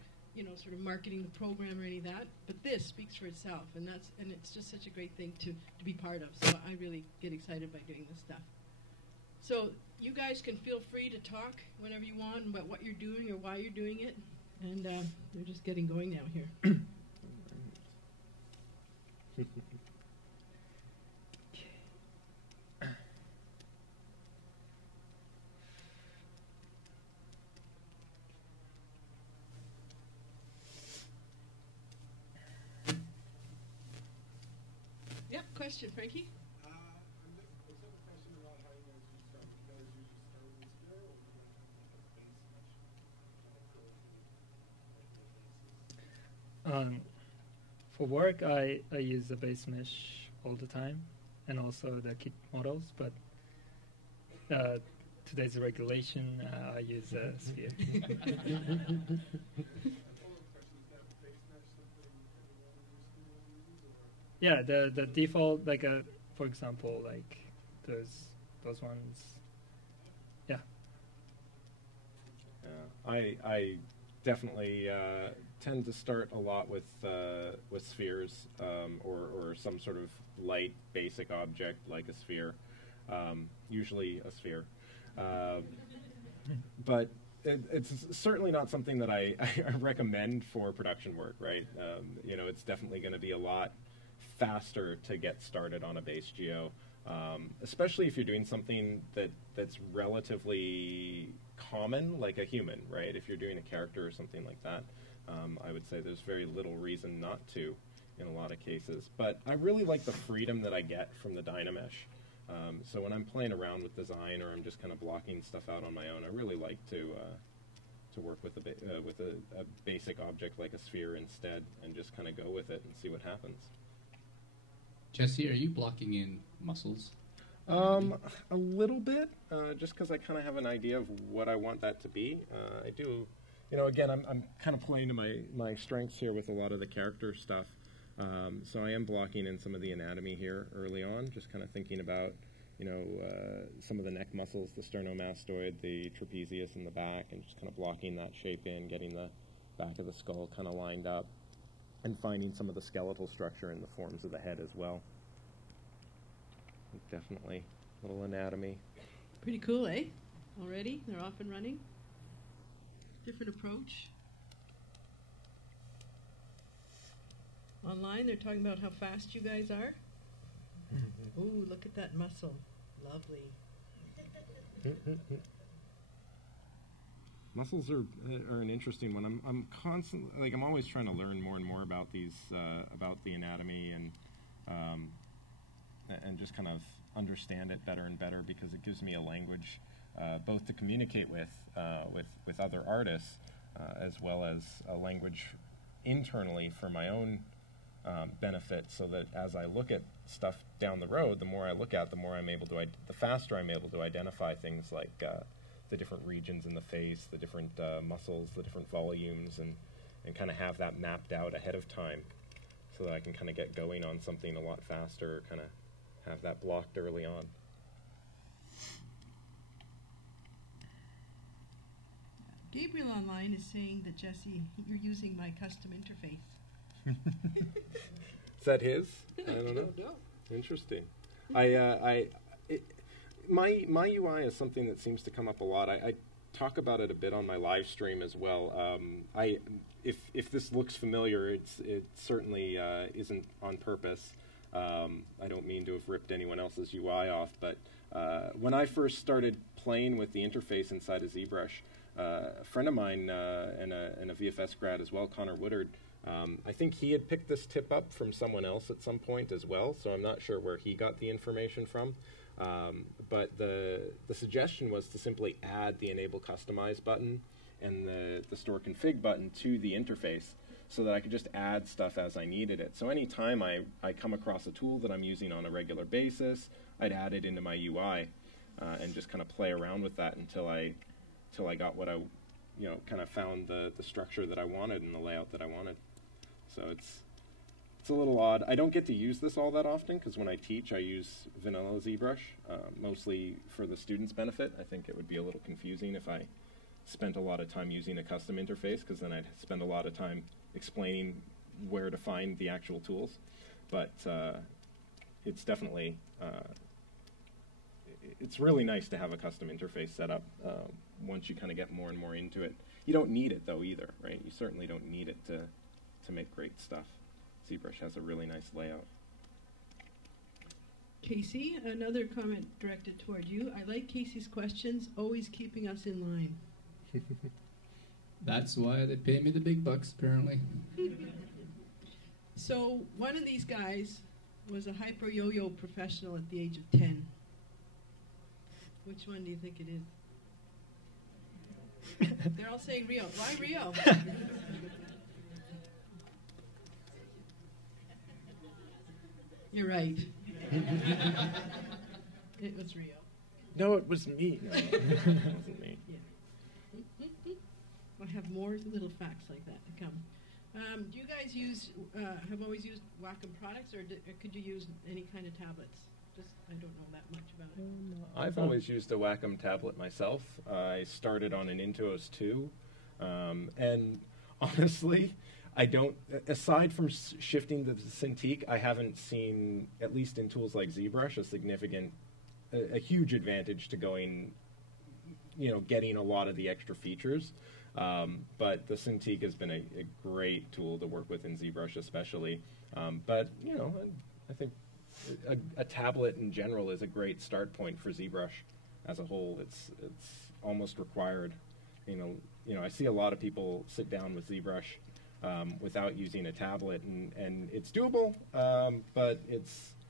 sort of marketing the program or any of that. But this speaks for itself, and it's just such a great thing to be part of. So I really get excited by doing this stuff. So you guys can feel free to talk whenever you want about what you're doing or why you're doing it. And we're just getting going now here. Yep, question, Frankie? For work, I use the base mesh all the time, and also the kit models. But today's regulation, I use a sphere. Yeah, the default, like for example, like those ones. Yeah. I definitely tend to start a lot with spheres or some sort of light basic object like a sphere, usually a sphere. But it's certainly not something that I recommend for production work, right? It's definitely going to be a lot faster to get started on a base geo, especially if you're doing something that's relatively common, like a human, right? If you're doing a character or something like that, I would say there's very little reason not to in a lot of cases. But I really like the freedom that I get from the Dynamesh. So when I'm playing around with design or I'm just kind of blocking stuff out on my own, I really like to work with a basic object like a sphere instead and just kind of go with it and see what happens. Jesse, are you blocking in muscles? A little bit, just because I kind of have an idea of what I want that to be. I do, again, I'm kind of playing to my strengths here with a lot of the character stuff. So I am blocking in some of the anatomy here early on, just kind of thinking about, some of the neck muscles, the sternomastoid, the trapezius in the back, and just kind of blocking that shape in, getting the back of the skull kind of lined up, and finding some of the skeletal structure in the forms of the head as well. Definitely a little anatomy. Pretty cool, eh? Already? They're off and running? Different approach. Online, they're talking about how fast you guys are. Ooh, look at that muscle. Lovely. Muscles are an interesting one. I'm constantly, I'm always trying to learn more and more about these, about the anatomy and just kind of understand it better and better, because it gives me a language both to communicate with other artists as well as a language internally for my own benefit, so that as I look at stuff down the road, the more I look at, the more I'm able to, the faster I'm able to identify things like the different regions in the face, the different muscles, the different volumes, and kind of have that mapped out ahead of time, so that I can kind of get going on something a lot faster, kind of have that blocked early on. Gabriel online is saying that, Jesse, you're using my custom interface. Is that his? I don't know. Interesting. My UI is something that seems to come up a lot. I talk about it a bit on my live stream as well. If this looks familiar, it certainly isn't on purpose. I don't mean to have ripped anyone else's UI off, but when I first started playing with the interface inside of ZBrush, a friend of mine and a VFS grad as well, Connor Woodard, I think he had picked this tip up from someone else at some point as well, so I'm not sure where he got the information from. But the suggestion was to simply add the Enable Customize button and the Store Config button to the interface, so that I could just add stuff as I needed it. So anytime I come across a tool that I'm using on a regular basis, I'd add it into my UI and just kind of play around with that until I got what I, kind of found the structure that I wanted and the layout that I wanted. So it's a little odd. I don't get to use this all that often, because when I teach, I use vanilla ZBrush, mostly for the students' benefit. I think it would be a little confusing if I spent a lot of time using a custom interface, because then I'd spend a lot of time explaining where to find the actual tools. But it's definitely, it's really nice to have a custom interface set up once you kind of get more and more into it. You don't need it, though, either, right? You certainly don't need it to make great stuff. ZBrush has a really nice layout. Casey, another comment directed toward you. I like Casey's questions, always keeping us in line. That's why they pay me the big bucks, apparently. So one of these guys was a hyper yo-yo professional at the age of 10. Which one do you think it is? They're all saying Ryo. Why Ryo? You're right. It was Ryo. No, it was me. No, it wasn't me. Yeah. I have more little facts like that to come. Do you guys have always used Wacom products, or could you use any kind of tablets? I don't know that much about it. I've always used a Wacom tablet myself. I started on an Intuos 2, and honestly, I don't, aside from shifting the Cintiq, I haven't seen, at least in tools like ZBrush, a huge advantage to going, getting a lot of the extra features. But the Cintiq has been a great tool to work with in ZBrush especially. But, I think a tablet in general is a great start point for ZBrush as a whole. It's almost required. I see a lot of people sit down with ZBrush without using a tablet, and it's doable, but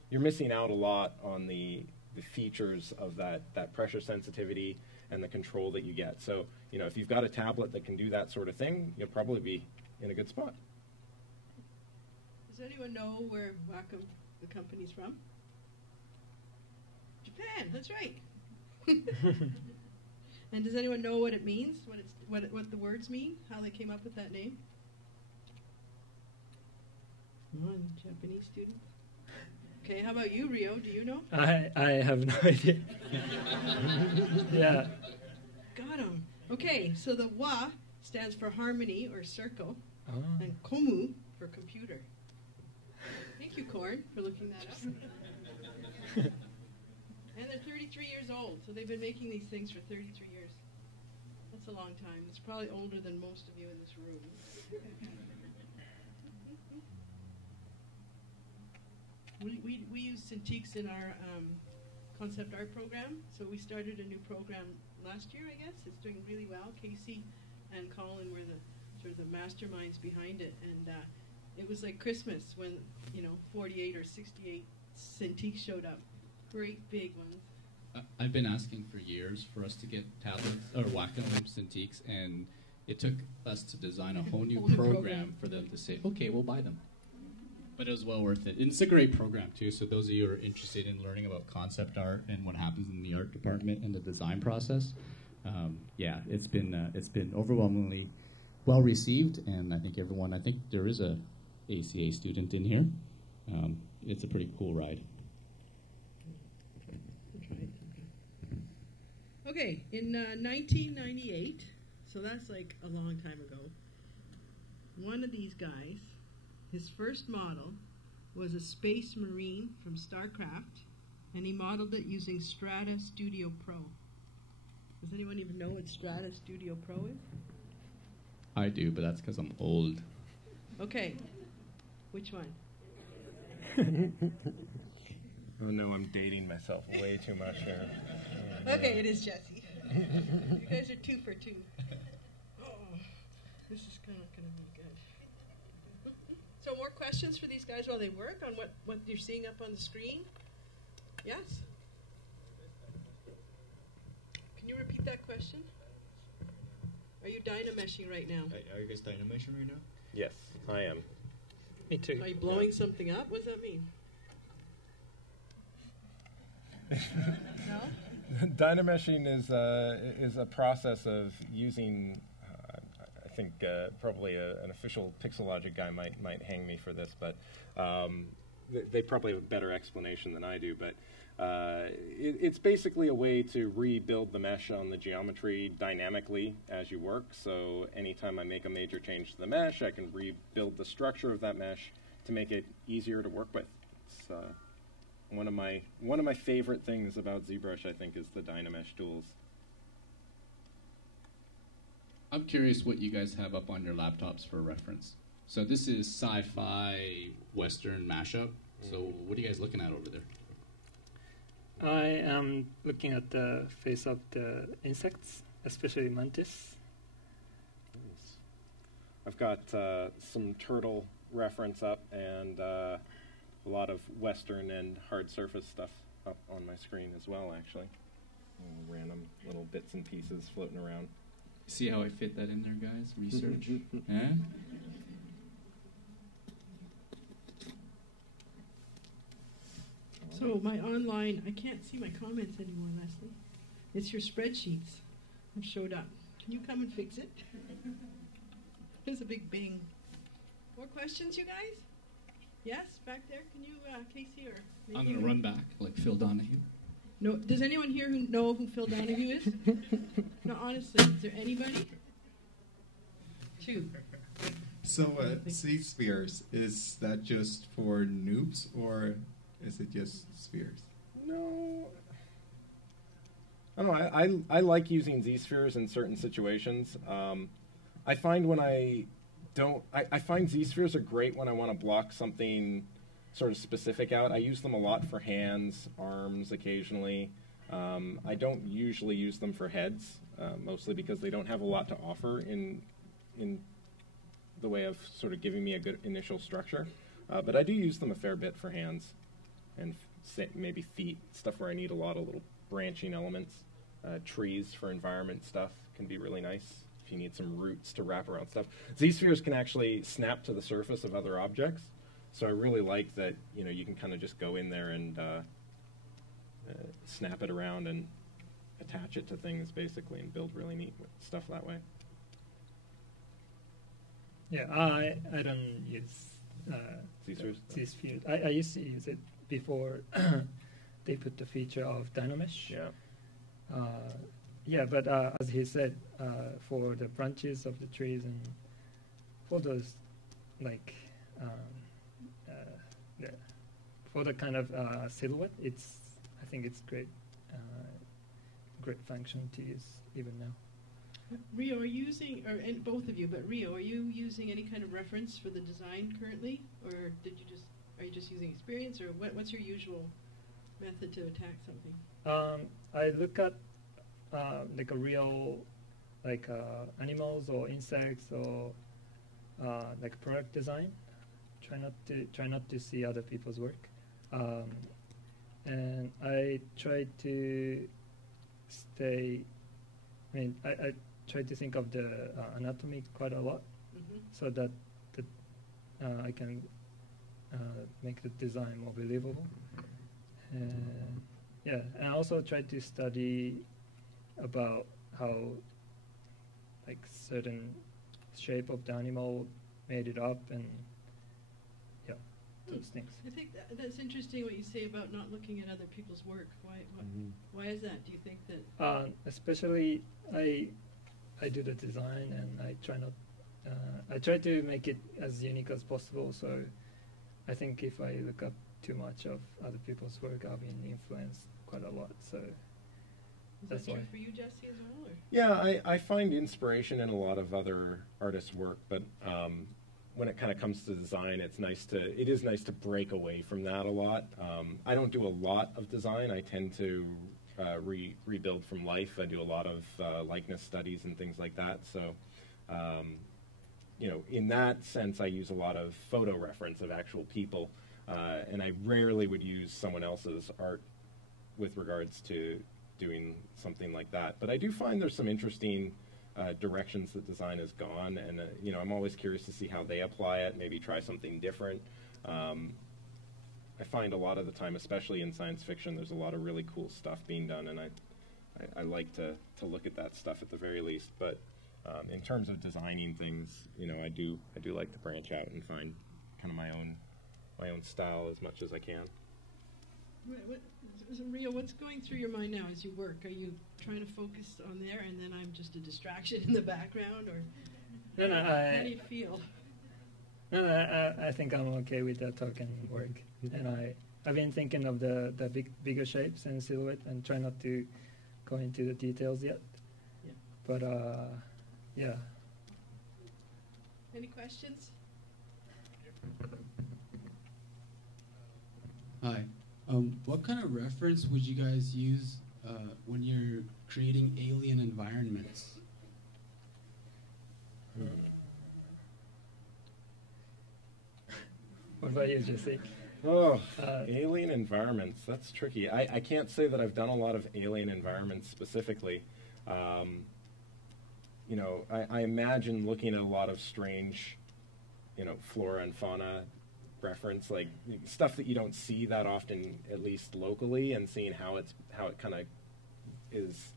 you're missing out a lot on the features of that pressure sensitivity and the control that you get. So, if you've got a tablet that can do that sort of thing, you'll probably be in a good spot. Does anyone know where Wacom, the company's from? Japan, that's right. And does anyone know what it means? What the words mean? How they came up with that name? One Japanese student. Okay, how about you, Ryo? Do you know? I have no idea. Yeah. Got him. Okay, so the wa stands for harmony or circle, and komu for computer. Thank you, Korn, for looking that up. And they're 33 years old, so they've been making these things for 33 years. That's a long time. It's probably older than most of you in this room. We use Cintiqs in our concept art program, so we started a new program last year, I guess. It's doing really well. Casey and Colin were the masterminds behind it, and it was like Christmas when 48 or 68 Cintiqs showed up. Great big ones. I've been asking for years for us to get tablets or Wacom Cintiqs, and it took us to design a whole new program for them to say, okay, we'll buy them. But it was well worth it. And it's a great program, too. So those of you who are interested in learning about concept art and what happens in the art department and the design process, yeah, it's been overwhelmingly well received. And I think there is a ACA student in here. It's a pretty cool ride. Okay, in 1998, so that's like a long time ago, one of these guys, his first model was a Space Marine from StarCraft, and he modeled it using Strata Studio Pro. Does anyone even know what Strata Studio Pro is? I do, but that's because I'm old. Okay, which one? Oh no, I'm dating myself way too much here. Okay, it is Jesse. You guys are 2 for 2. Oh, this is kind of going to be good. So more questions for these guys while they work on what you're seeing up on the screen? Yes? Can you repeat that question? Are you dynameshing right now? Are you guys dynameshing right now? Yes, I am. Me too. Are you blowing something up? What does that mean? No? Dynameshing is a process of using. I think probably an official Pixelogic guy might hang me for this, but they probably have a better explanation than I do. But it's basically a way to rebuild the mesh on the geometry dynamically as you work. So anytime I make a major change to the mesh, I can rebuild the structure of that mesh to make it easier to work with. It's one of my favorite things about ZBrush, I think, is the Dynamesh tools. I'm curious what you guys have up on your laptops for reference. So this is sci-fi Western mashup. So what are you guys looking at over there? I am looking at the face of the insects, especially mantis. Nice. I've got some turtle reference up and a lot of Western and hard surface stuff up on my screen as well, actually. Random little bits and pieces floating around. See how I fit that in there, guys? Research. Eh? So my online, I can't see my comments anymore, Leslie. It's your spreadsheets have showed up. Can you come and fix it? There's a big bing. More questions, you guys? Yes, back there. Can you, Casey, or maybe I'm going to run back like Phil Donahue. No, does anyone here know who Phil Donahue is? No, honestly, is there anybody? 2. So, Z-spheres, is that just for noobs, or is it just spheres? No. I don't know. I like using Z-spheres in certain situations. I find when I find Z-spheres are great when I want to block something sort of specific out. I use them a lot for hands, arms occasionally. I don't usually use them for heads, mostly because they don't have a lot to offer in the way of sort of giving me a good initial structure. But I do use them a fair bit for hands and maybe feet, stuff where I need a lot of little branching elements. Trees for environment stuff can be really nice if you need some roots to wrap around stuff. Z-spheres can actually snap to the surface of other objects. So I really like that, you can kind of just go in there and snap it around and attach it to things, basically, and build really neat stuff that way. Yeah, I don't use Z-spheres? Z-spheres. I used to use it before they put the feature of Dynamesh. Yeah. Yeah, but as he said, for the branches of the trees and for those, like, for the kind of silhouette, I think it's great function to use even now. Ryo, are you using, and both of you, but Ryo, are you using any kind of reference for the design currently, or are you just using experience, or what's your usual method to attack something? I look at like a real, like animals or insects or like product design. Try not to see other people's work, and I try to stay. I try to think of the anatomy quite a lot, so that I can make the design more believable. Yeah, and I also tried to study about how like certain shape of the animal made it up, and yeah, those things. I think that's interesting what you say about not looking at other people's work. Why is that? Do you think that? Especially, I do the design, and I try to make it as unique as possible. So I think if I look up too much of other people's work, I'll be influenced quite a lot. So is that true for you, Jesse, as well? Or? Yeah, I find inspiration in a lot of other artists' work, but when it kind of comes to design, it is nice to break away from that a lot. I don't do a lot of design. I tend to rebuild from life. I do a lot of likeness studies and things like that. So, in that sense, I use a lot of photo reference of actual people, and I rarely would use someone else's art with regards to doing something like that. But I do find there's some interesting directions that design has gone, and I'm always curious to see how they apply it, maybe try something different. I find a lot of the time, especially in science fiction, there's a lot of really cool stuff being done, and I like to look at that stuff at the very least. But in terms of designing things, I do like to branch out and find kind of my own style as much as I can. Ryo, what's going through your mind now as you work? Are you trying to focus on there, and then I'm just a distraction in the background, or how do you feel? No, I think I'm okay with that token work, and I've been thinking of the bigger shapes and silhouette, and try not to go into the details yet. Yeah. But yeah. Any questions? Hi. What kind of reference would you guys use when you're creating alien environments? What about you, Jesse? Alien environments, that's tricky. I can't say that I've done a lot of alien environments specifically. I imagine looking at a lot of strange, flora and fauna reference, like stuff that you don't see that often, at least locally, and seeing how it kind of is,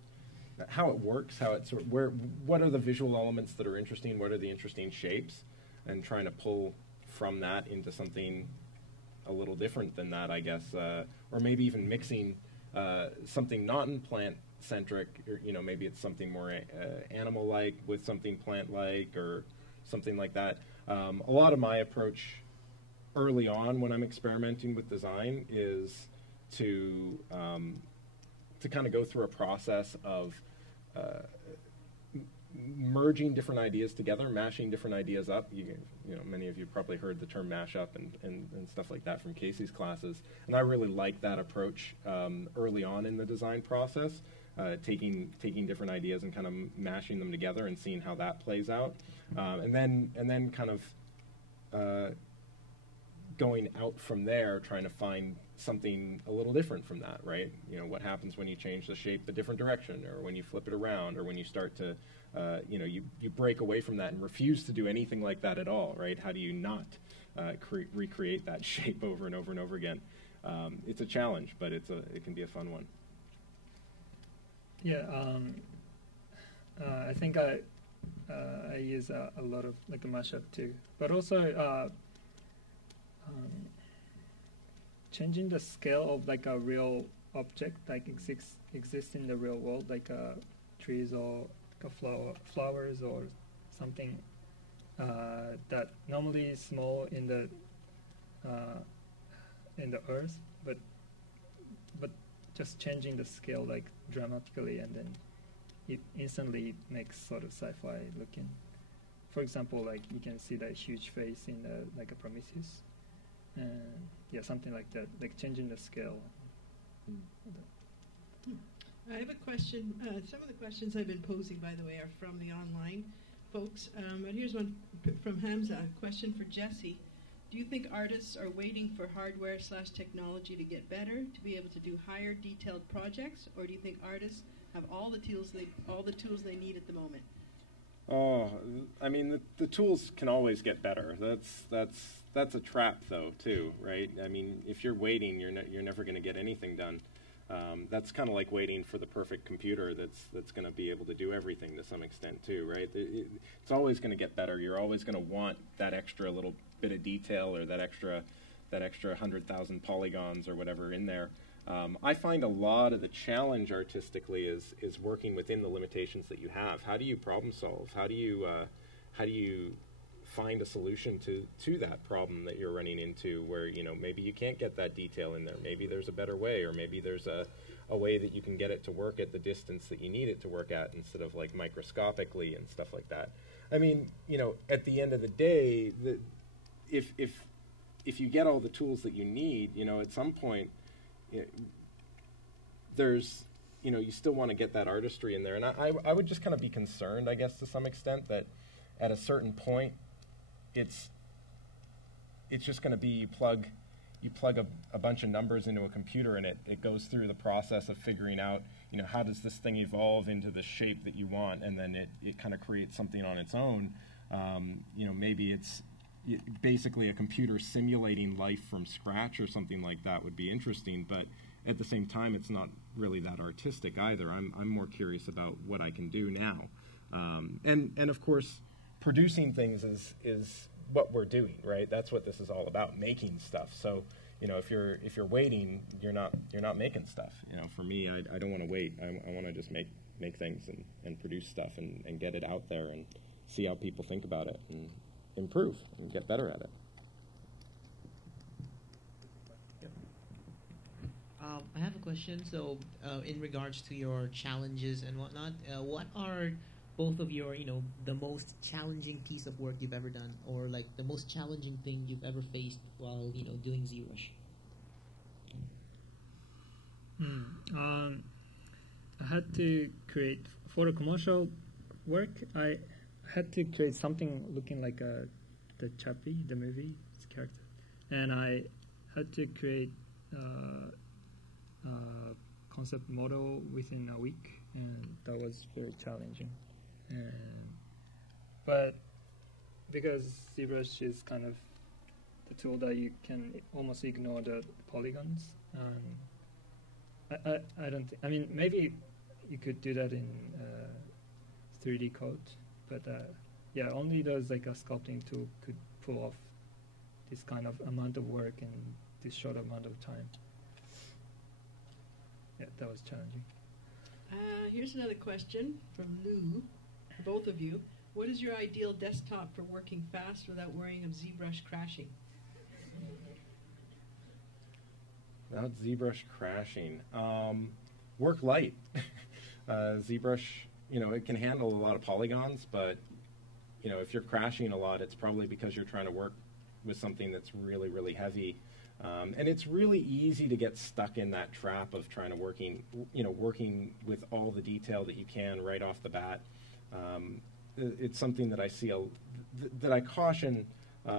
how it works, how it's what are the visual elements that are interesting, what are the interesting shapes, and trying to pull from that into something a little different than that, I guess, or maybe even mixing something not in plant-centric, or maybe it's something more animal-like with something plant-like, or something like that. A lot of my approach early on when I'm experimenting with design is to kind of go through a process of merging different ideas together, mashing different ideas up. Many of you probably heard the term mashup and stuff like that from Casey's classes, and I really like that approach early on in the design process, taking different ideas and kind of mashing them together and seeing how that plays out, and then kind of going out from there, trying to find something a little different from that, right? What happens when you change the shape a different direction, or when you flip it around, or when you start to, you break away from that and refuse to do anything like that at all, right? How do you not recreate that shape over and over and over again? It's a challenge, but it can be a fun one. Yeah, I think I use a lot of like a mashup too, but also changing the scale of like a real object like exists in the real world, like trees or flowers or something that normally is small in the earth, but just changing the scale like dramatically, and then it instantly makes sort of sci-fi looking. For example, like you can see that huge face in like a Prometheus. Yeah, something like that, like changing the scale. I have a question. Some of the questions I've been posing, by the way, are from the online folks. And here's one from Hamza, a question for Jesse. Do you think artists are waiting for hardware/technology to get better to be able to do higher detailed projects, or do you think artists have all the tools they need at the moment? that's a trap though too, right? I mean, if you're waiting, you're never going to get anything done. That's kind of like waiting for the perfect computer that's going to be able to do everything to some extent too, right? It's always going to get better. You're always going to want that extra little bit of detail or that extra 100,000 polygons or whatever in there. I find a lot of the challenge artistically is working within the limitations that you have. How do you problem solve? How do you find a solution to that problem that you're running into where, you know, maybe you can't get that detail in there. Maybe there's a better way, or maybe there's a way that you can get it to work at the distance that you need it to work at instead of like microscopically and stuff like that. I mean, you know, at the end of the day, if you get all the tools that you need, you know, at some point, there's, you know, you still want to get that artistry in there. And I would just kind of be concerned, I guess, to some extent, that at a certain point, it's just going to be you plug a bunch of numbers into a computer, and it goes through the process of figuring out, you know, how does this thing evolve into the shape that you want, and then it kind of creates something on its own. You know, maybe it's basically a computer simulating life from scratch or something like that would be interesting, but at the same time, it's not really that artistic either. I'm more curious about what I can do now. And of course, producing things is what we're doing, right? That's what this is all about, making stuff. So, you know, if you're waiting, you're not making stuff. You know, for me, I don't want to wait. I want to just make things and produce stuff and get it out there and see how people think about it and improve and get better at it. I have a question. So, in regards to your challenges and whatnot, what are both of your, you know, the most challenging piece of work you've ever done, or like the most challenging thing you've ever faced while, you know, doing ZBrush? I had to create, for the commercial work, I had to create something looking like the Chappie, the movie character, and I had to create a concept model within a week, and that was very challenging. But because ZBrush is kind of the tool that you can almost ignore the polygons, I don't think, I mean, maybe you could do that in 3D code, but yeah, only those like a sculpting tool could pull off this kind of amount of work in this short amount of time. Yeah, that was challenging. Here's another question from Lou, both of you. What is your ideal desktop for working fast without worrying of ZBrush crashing? Without ZBrush crashing. Work light. ZBrush, you know, it can handle a lot of polygons, but, you know, if you're crashing a lot, it's probably because you're trying to work with something that's really, really heavy. And it's really easy to get stuck in that trap of trying to working with all the detail that you can right off the bat. It's something that I see, that I caution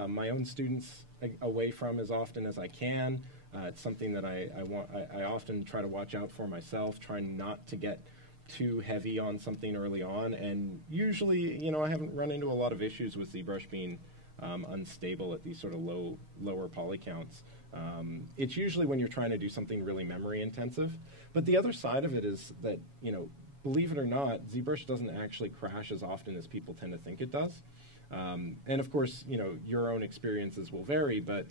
my own students away from as often as I can. It's something that I often try to watch out for myself, trying not to get too heavy on something early on. And usually, you know, I haven't run into a lot of issues with ZBrush being unstable at these sort of lower poly counts. It's usually when you're trying to do something really memory intensive. But the other side of it is that, you know, believe it or not, ZBrush doesn't actually crash as often as people tend to think it does. And of course, you know, your own experiences will vary, but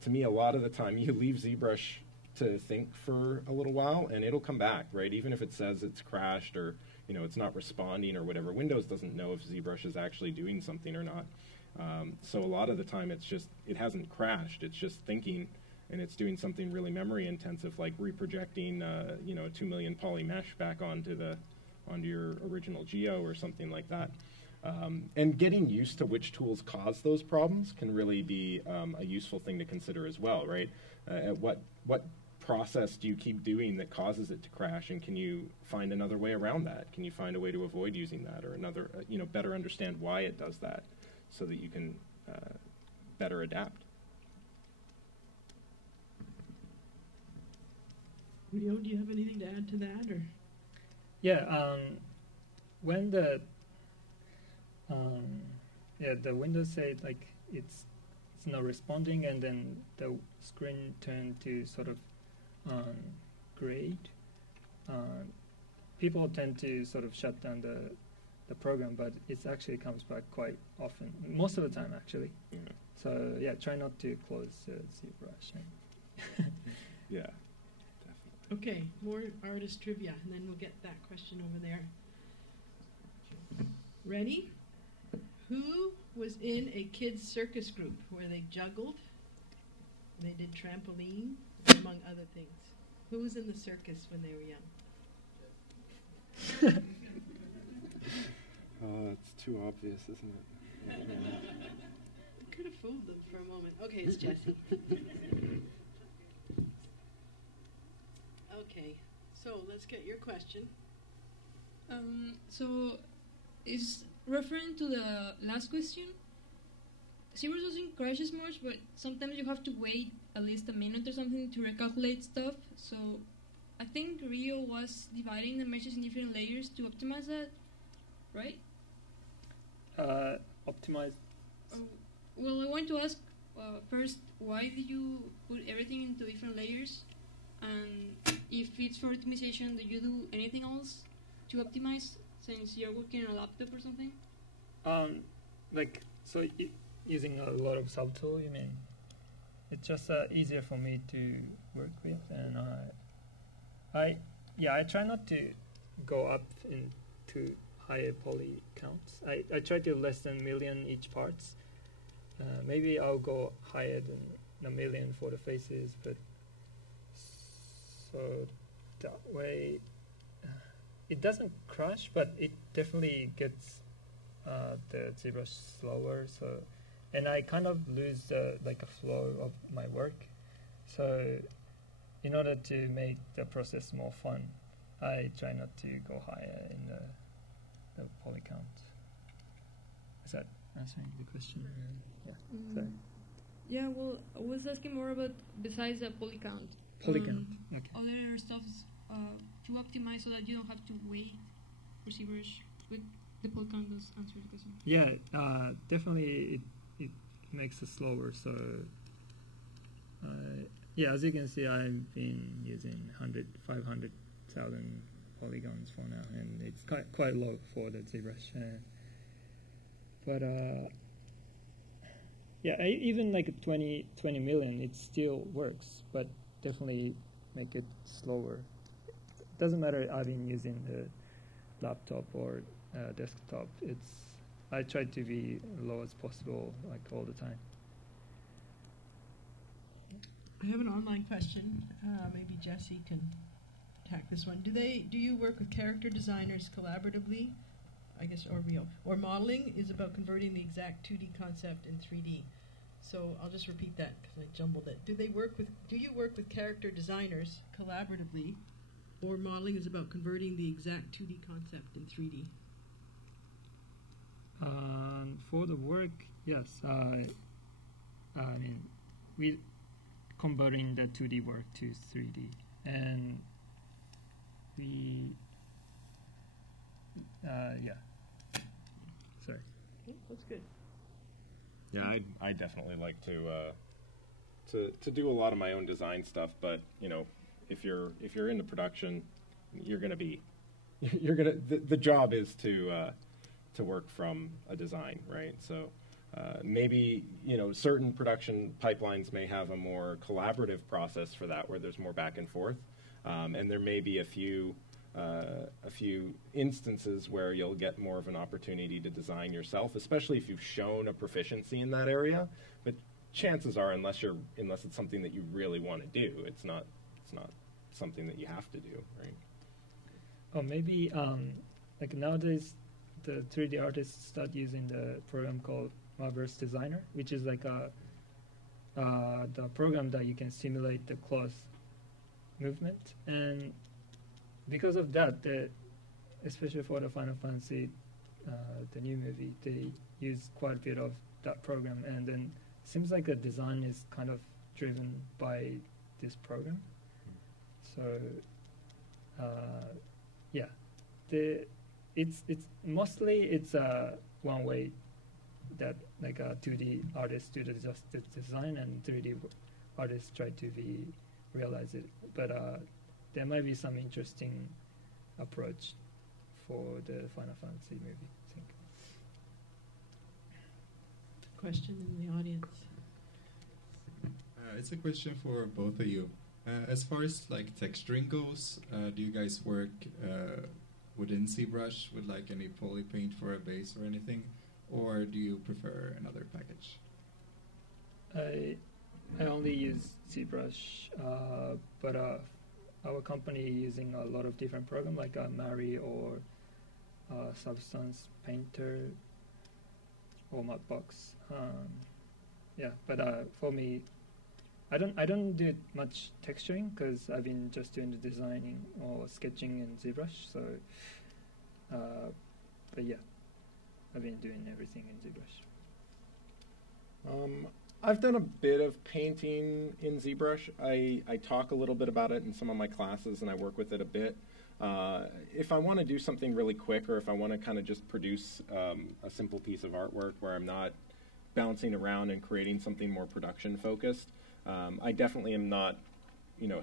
to me, a lot of the time, you leave ZBrush to think for a little while, and it'll come back, right? Even if it says it's crashed or, you know, it's not responding or whatever. Windows doesn't know if ZBrush is actually doing something or not. So a lot of the time, it's just, it hasn't crashed. It's just thinking, and it's doing something really memory intensive, like reprojecting, you know, a 2 million poly mesh back onto your original geo or something like that. And getting used to which tools cause those problems can really be a useful thing to consider as well, right? What process do you keep doing that causes it to crash, and can you find another way around that? Can you find a way to avoid using that, or another, you know, better understand why it does that, so that you can better adapt? Ryo, do you have anything to add to that, or? Yeah, when the Windows say like it's it's not responding, and then the screen turned to sort of grayed. People tend to sort of shut down the program, but it actually comes back quite often, most of the time actually. Yeah. So yeah, try not to close ZBrush. Yeah. Okay, more artist trivia, and then we'll get that question over there. Ready? Who was in a kids' circus group where they juggled, they did trampoline, among other things? Who was in the circus when they were young? It's too obvious, isn't it? I could have fooled them for a moment. Okay, it's Jesse. Okay, so let's get your question. So, is referring to the last question, ZBrush doesn't crash as much, but sometimes you have to wait at least a minute or something to recalculate stuff. So, I think Ryo was dividing the meshes in different layers to optimize that, right? Optimize. Well, I want to ask first, why did you put everything into different layers? And if it's for optimization, do you do anything else to optimize since you're working on a laptop or something? Using a lot of subtool, you mean? It's just easier for me to work with, and I try not to go up into higher poly counts. I try to less than million each parts. Maybe I'll go higher than a million for the faces, but so that way it doesn't crash, but it definitely gets the ZBrush slower. So, and I kind of lose a flow of my work. So, in order to make the process more fun, I try not to go higher in the poly count. Is that answering the question? Yeah. Sorry. Yeah, well, I was asking more about besides the poly count. Poly count. Okay. Other stuff to optimize so that you don't have to wait for ZBrush with the poly count. Does answer the question. Yeah, definitely it makes it slower. So as you can see, I've been using 500,000 polygons for now, and it's quite low for the ZBrush. Even like 20 million, it still works, but definitely make it slower. It doesn't matter I've been using the laptop or desktop. I try to be low as possible, like all the time. I have an online question. Maybe Jesse can tack this one. Do you work with character designers collaboratively? I guess, or Ryo. Or modeling is about converting the exact 2D concept in 3D. So I'll just repeat that because I jumbled it. Do you work with character designers collaboratively, or modeling is about converting the exact 2D concept in 3D? For the work, yes. We converting the 2D work to 3D, and we Sorry. Okay, that's good. Yeah, I definitely like to do a lot of my own design stuff, but if you're into production, the job is to work from a design, right? So maybe certain production pipelines may have a more collaborative process for that, where there's more back and forth, and there may be a few instances where you'll get more of an opportunity to design yourself, especially if you've shown a proficiency in that area. But chances are, unless it's something that you really want to do, it's not something that you have to do, right? Or maybe like nowadays, the 3D artists start using the program called Marvelous Designer, which is like the program that you can simulate the cloth movement. And because of that, especially for the Final Fantasy, the new movie, they use quite a bit of that program, and then it seems like the design is kind of driven by this program. So, it's mostly one way that like a 2D artist do just the design, and 3D artists try to realize it. But there might be some interesting approach for the Final Fantasy movie, I think. Question in the audience. It's a question for both of you. As far as like texturing goes, do you guys work within ZBrush with like any poly paint for a base or anything, or do you prefer another package? I only use ZBrush, but our company using a lot of different programs like Mari or Substance Painter or Mudbox. Yeah, but for me, I don't do much texturing because I've been just doing the designing or sketching in ZBrush. So, but yeah, I've been doing everything in ZBrush. I've done a bit of painting in ZBrush. I talk a little bit about it in some of my classes, and I work with it a bit. If I want to do something really quick, or if I want to kind of just produce a simple piece of artwork where I'm not bouncing around and creating something more production focused, I definitely am not,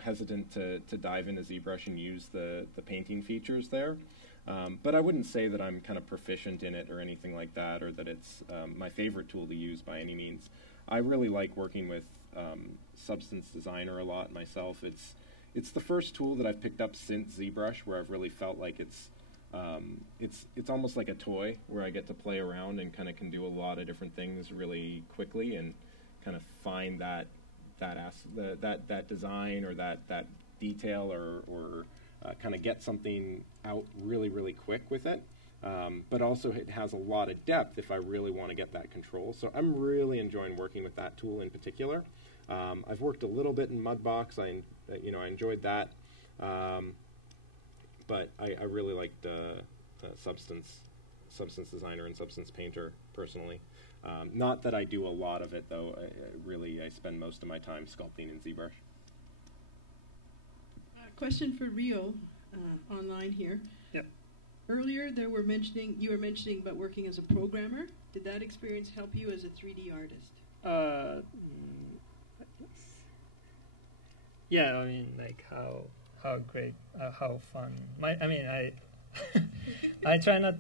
hesitant to dive into ZBrush and use the painting features there. But I wouldn't say that I'm kind of proficient in it or anything like that, or that it's my favorite tool to use by any means. I really like working with Substance Designer a lot myself. It's the first tool that I've picked up since ZBrush where I've really felt like it's almost like a toy where I get to play around and kind of can do a lot of different things really quickly and kind of find that design or that detail or kind of get something out really, really quick with it. But also it has a lot of depth if I really want to get that control. So I'm really enjoying working with that tool in particular. I've worked a little bit in Mudbox. I enjoyed that. But I really liked Substance Designer and Substance Painter personally. Not that I do a lot of it though. I spend most of my time sculpting in ZBrush. Question for Ryo online here. Yep. Earlier you were mentioning about working as a programmer. Did that experience help you as a 3D artist? Yeah, I mean, like how great, how fun. I try not.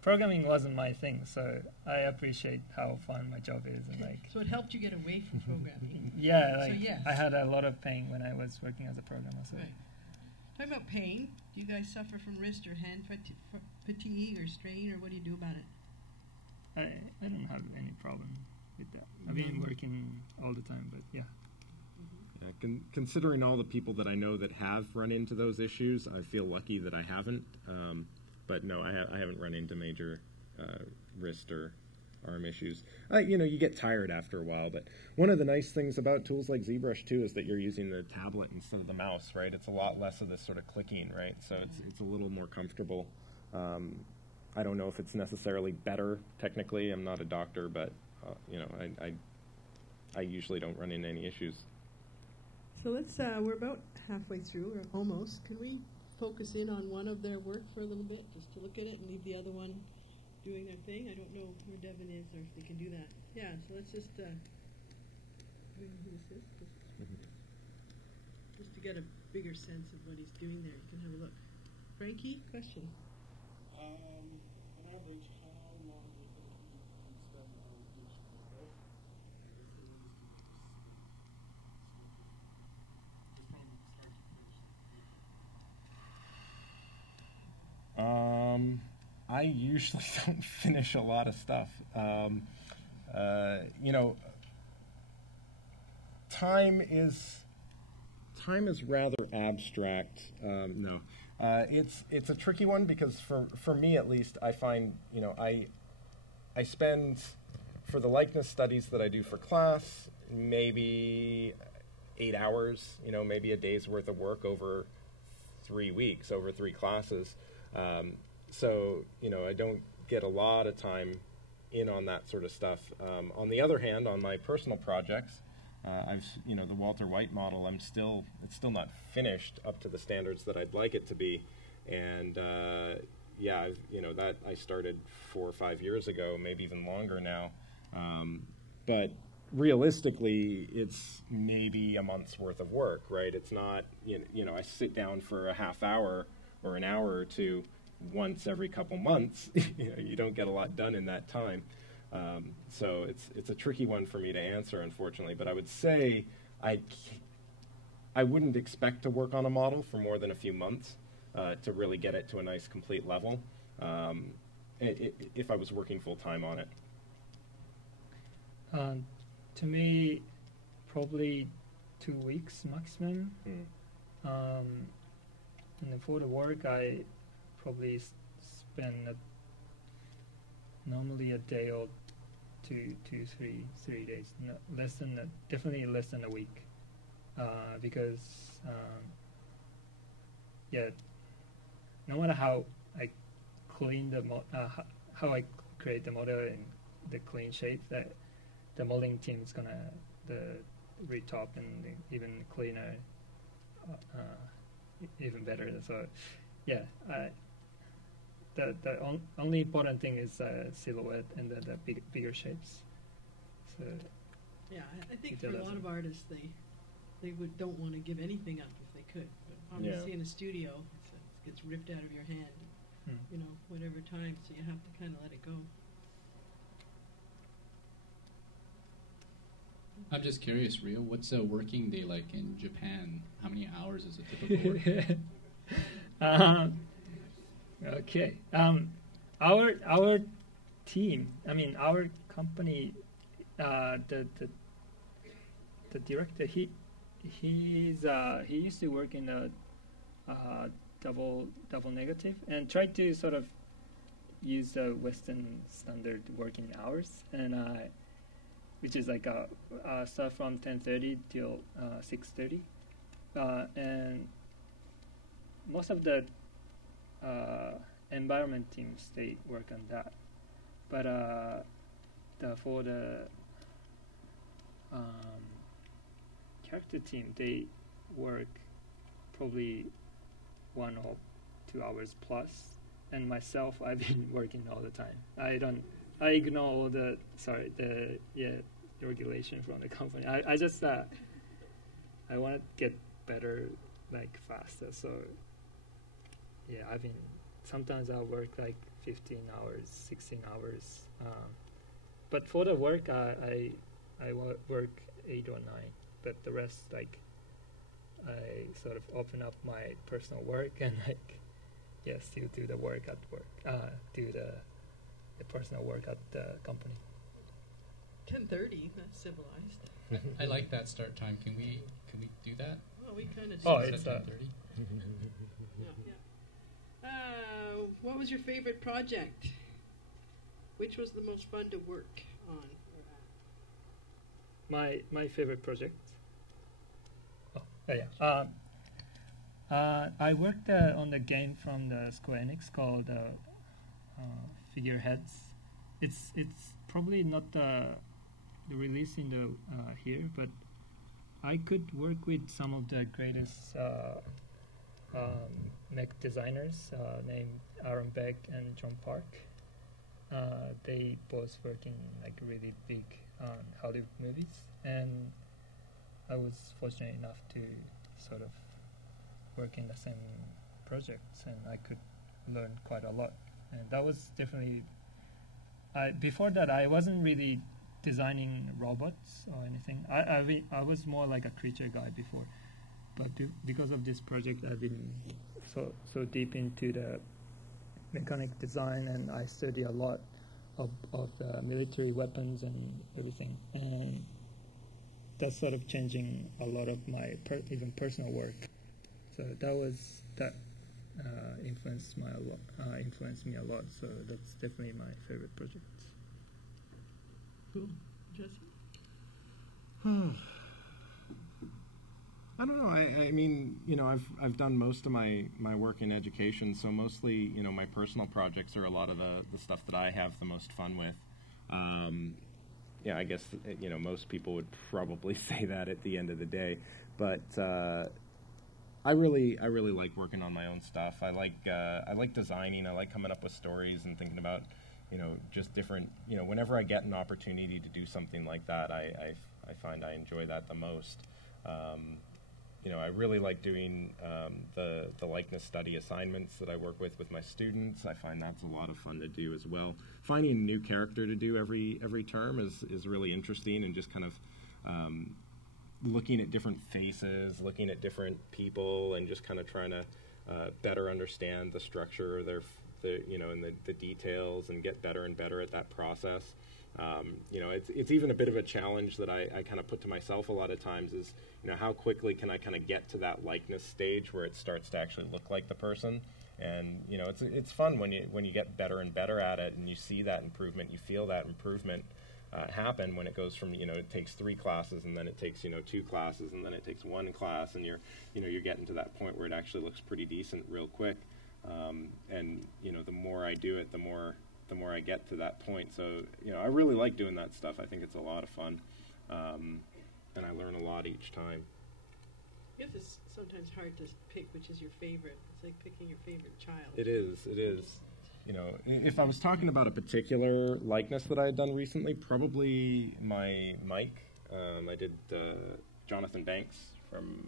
Programming wasn't my thing, so I appreciate how fun my job is, and like. So it helped you get away from programming. Yeah, like so yes. I had a lot of pain when I was working as a programmer. So. Right. Talking about pain, do you guys suffer from wrist or hand fatigue or strain, or what do you do about it? I don't have any problem with that. I've been working all the time, but yeah. Yeah, considering all the people that I know that have run into those issues, I feel lucky that I haven't. But no, I haven't run into major wrist or arm issues. You get tired after a while, but one of the nice things about tools like ZBrush too is that you're using the tablet instead of the mouse, right? It's a lot less of this sort of clicking, right? So it's a little more comfortable. I don't know if it's necessarily better technically. I'm not a doctor, but I usually don't run into any issues. So let's, we're about halfway through, or almost. Can we focus in on one of their work for a little bit, just to look at it and leave the other one doing their thing? I don't know where Devin is or if they can do that. Yeah, so let's just, do we know who this is? Just to get a bigger sense of what he's doing there, you can have a look. Frankie, question? On average, how long do you think you can spend on each photo? I usually don't finish a lot of stuff. Time is rather abstract. No, it's a tricky one because for me at least, I find I spend for the likeness studies that I do for class maybe 8 hours. Maybe a day's worth of work over 3 weeks, over 3 classes. So, I don't get a lot of time in on that sort of stuff. On the other hand, on my personal projects, the Walter White model, it's still not finished up to the standards that I'd like it to be. And, yeah, that I started 4 or 5 years ago, maybe even longer now. But realistically, it's maybe a month's worth of work, right? It's not, I sit down for a half hour or an hour or two once every couple months. You don't get a lot done in that time. So it's a tricky one for me to answer, unfortunately. But I would say I wouldn't expect to work on a model for more than a few months to really get it to a nice, complete level if I was working full-time on it. To me, probably 2 weeks maximum. And for the work, I probably spend normally a day or three days. No, definitely less than a week, because no matter how I clean how I create the model in the clean shape, that the modeling team is gonna retop and even cleaner, even better. So yeah, the only important thing is silhouette and the bigger shapes. So yeah, I think for a lot of artists, they don't want to give anything up if they could. But obviously, in a studio, it gets ripped out of your hand, whatever time. So you have to kind of let it go. I'm just curious, Ryo, what's a working day like in Japan? How many hours is a typical work? Okay. Our team, our company, the director, he used to work in a double negative and tried to sort of use the Western standard working hours, and which is like start from 10:30 till 6:30, and most of the environment teams, they work on that, but for the character team, they work probably 1 or 2 hours plus, and myself, I've been working all the time. I ignore all the regulation from the company. I just I want to get better, like faster. So yeah, sometimes I'll work like 15 hours, 16 hours. But for the work, I work 8 or 9. But the rest, like, I sort of open up my personal work and still do the work at work. Do the personal work at the company. 10:30. That's civilized. I like that start time. Can we do that? Well, we kind of. Oh, it's 10:30. What was your favorite project? Which was the most fun to work on? My favorite project. I worked on the game from the Square Enix called Figureheads. It's probably not the release in the here, but I could work with some of the greatest mech designers named Aaron Beck and John Park. They both working like really big Hollywood movies, and I was fortunate enough to sort of work in the same projects, and I could learn quite a lot. And that was definitely. Before that, I wasn't really designing robots or anything. I was more like a creature guy before, but because of this project, I've been so deep into the mechanic design, and I study a lot of the military weapons and everything, and that's sort of changing a lot of my even personal work. So that influenced me a lot. So that's definitely my favorite project. Cool, Jesse. I don't know. I mean, I've done most of my work in education, so mostly, my personal projects are a lot of the stuff that I have the most fun with. I guess, most people would probably say that at the end of the day. But I really like working on my own stuff. I like designing. I like coming up with stories and thinking about, just different, whenever I get an opportunity to do something like that, I find I enjoy that the most. I really like doing the likeness study assignments that I work with my students. I find that's a lot of fun to do as well. Finding a new character to do every term is really interesting, and just kind of looking at different faces, looking at different people, and just kind of trying to better understand the structure, and the details, and get better and better at that process. It's even a bit of a challenge that I kind of put to myself a lot of times is, how quickly can I kind of get to that likeness stage where it starts to actually look like the person. And, it's fun when you get better and better at it, and you see that improvement, you feel that improvement happen when it goes from, it takes 3 classes, and then it takes, 2 classes, and then it takes 1 class, and you're getting to that point where it actually looks pretty decent real quick. And, the more I do it, the more I get to that point. So, I really like doing that stuff. I think it's a lot of fun. And I learn a lot each time. I guess it's sometimes hard to pick which is your favorite. It's like picking your favorite child. It is. If I was talking about a particular likeness that I had done recently, probably my Mike. I did Jonathan Banks from,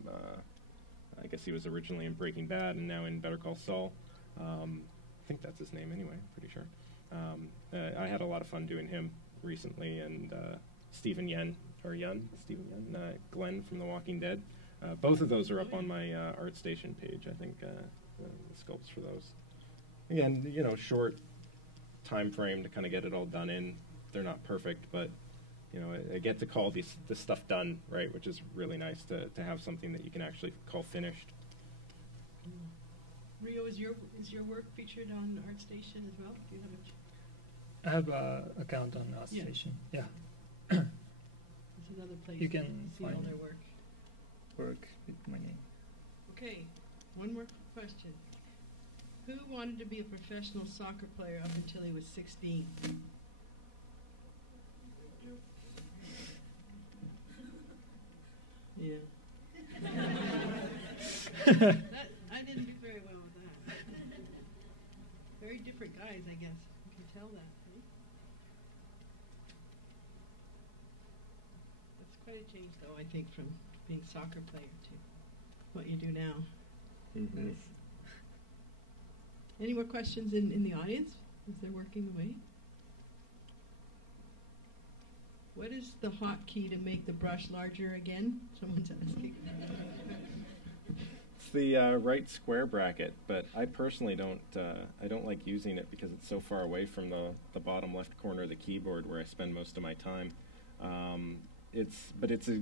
I guess he was originally in Breaking Bad and now in Better Call Saul. I think that's his name anyway, pretty sure. I had a lot of fun doing him recently, and Stephen Yen, Glenn from The Walking Dead. Both of those are up on my ArtStation page, I think, the sculpts for those. Again, short time frame to kind of get it all done in. They're not perfect, but, I get to call this stuff done, right, which is really nice to have something that you can actually call finished. Ryo, is your work featured on ArtStation as well? Do you have I have an account on ArtStation. Yeah. It's another place you can see find all their work. Work with my name. Okay, one more question. Who wanted to be a professional soccer player up until he was 16? Yeah. I didn't do very well with that. Very different guys, I guess. You can tell that. Right? That's quite a change, though, I think, from being a soccer player to what you do now. Mm-hmm. Nice. Any more questions in the audience as they're working away? What is the hotkey to make the brush larger again? Someone's asking. It's the right square bracket, but I personally don't like using it because it's so far away from the bottom left corner of the keyboard where I spend most of my time. It's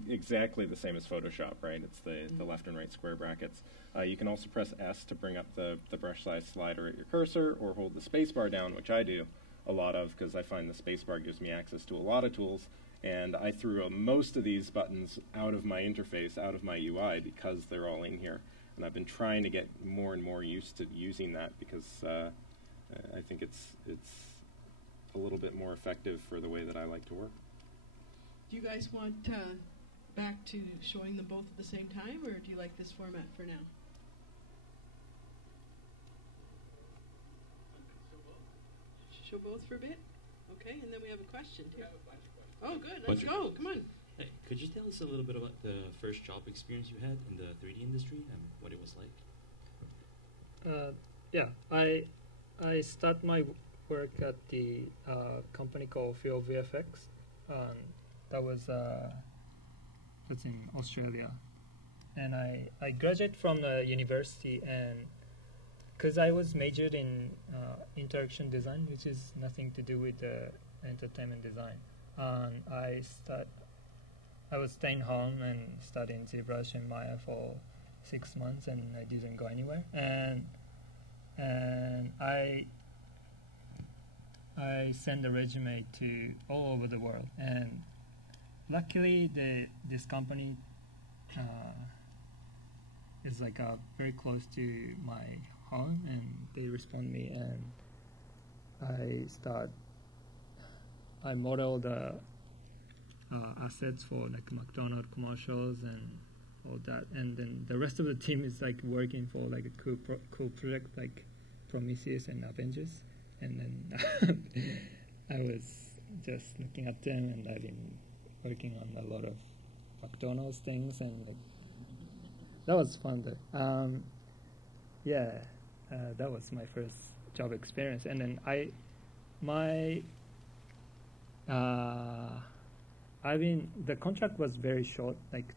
exactly the same as Photoshop, right? It's the left and right square brackets. You can also press S to bring up the brush size slider at your cursor, or hold the space bar down, which I do a lot of because I find the space bar gives me access to a lot of tools, and I threw most of these buttons out of my interface, out of my UI, because they're all in here. And I've been trying to get more and more used to using that because I think it's a little bit more effective for the way that I like to work. Do you guys want back to showing them both at the same time, or do you like this format for now? Show both for a bit? Okay, and then we have a question, too. Oh, good. Let's go. Come on. Hey, could you tell us a little bit about the first job experience you had in the 3D industry and what it was like? Yeah, I start my work at the company called VFX. That was that's in Australia, and I graduated from the university, and because I was majored in interaction design, which is nothing to do with entertainment design, and I was staying home and studying ZBrush and Maya for 6 months, and I didn't go anywhere, and I sent a resume to all over the world, and luckily this company is like very close to my home, and they respond me, and I model the assets for like McDonald's commercials and all that, and then the rest of the team is like working for like a cool project like Prometheus and Avengers, and then I was just looking at them, and I've been working on a lot of McDonald's things, and like, that was fun though. That was my first job experience, and then the contract was very short, like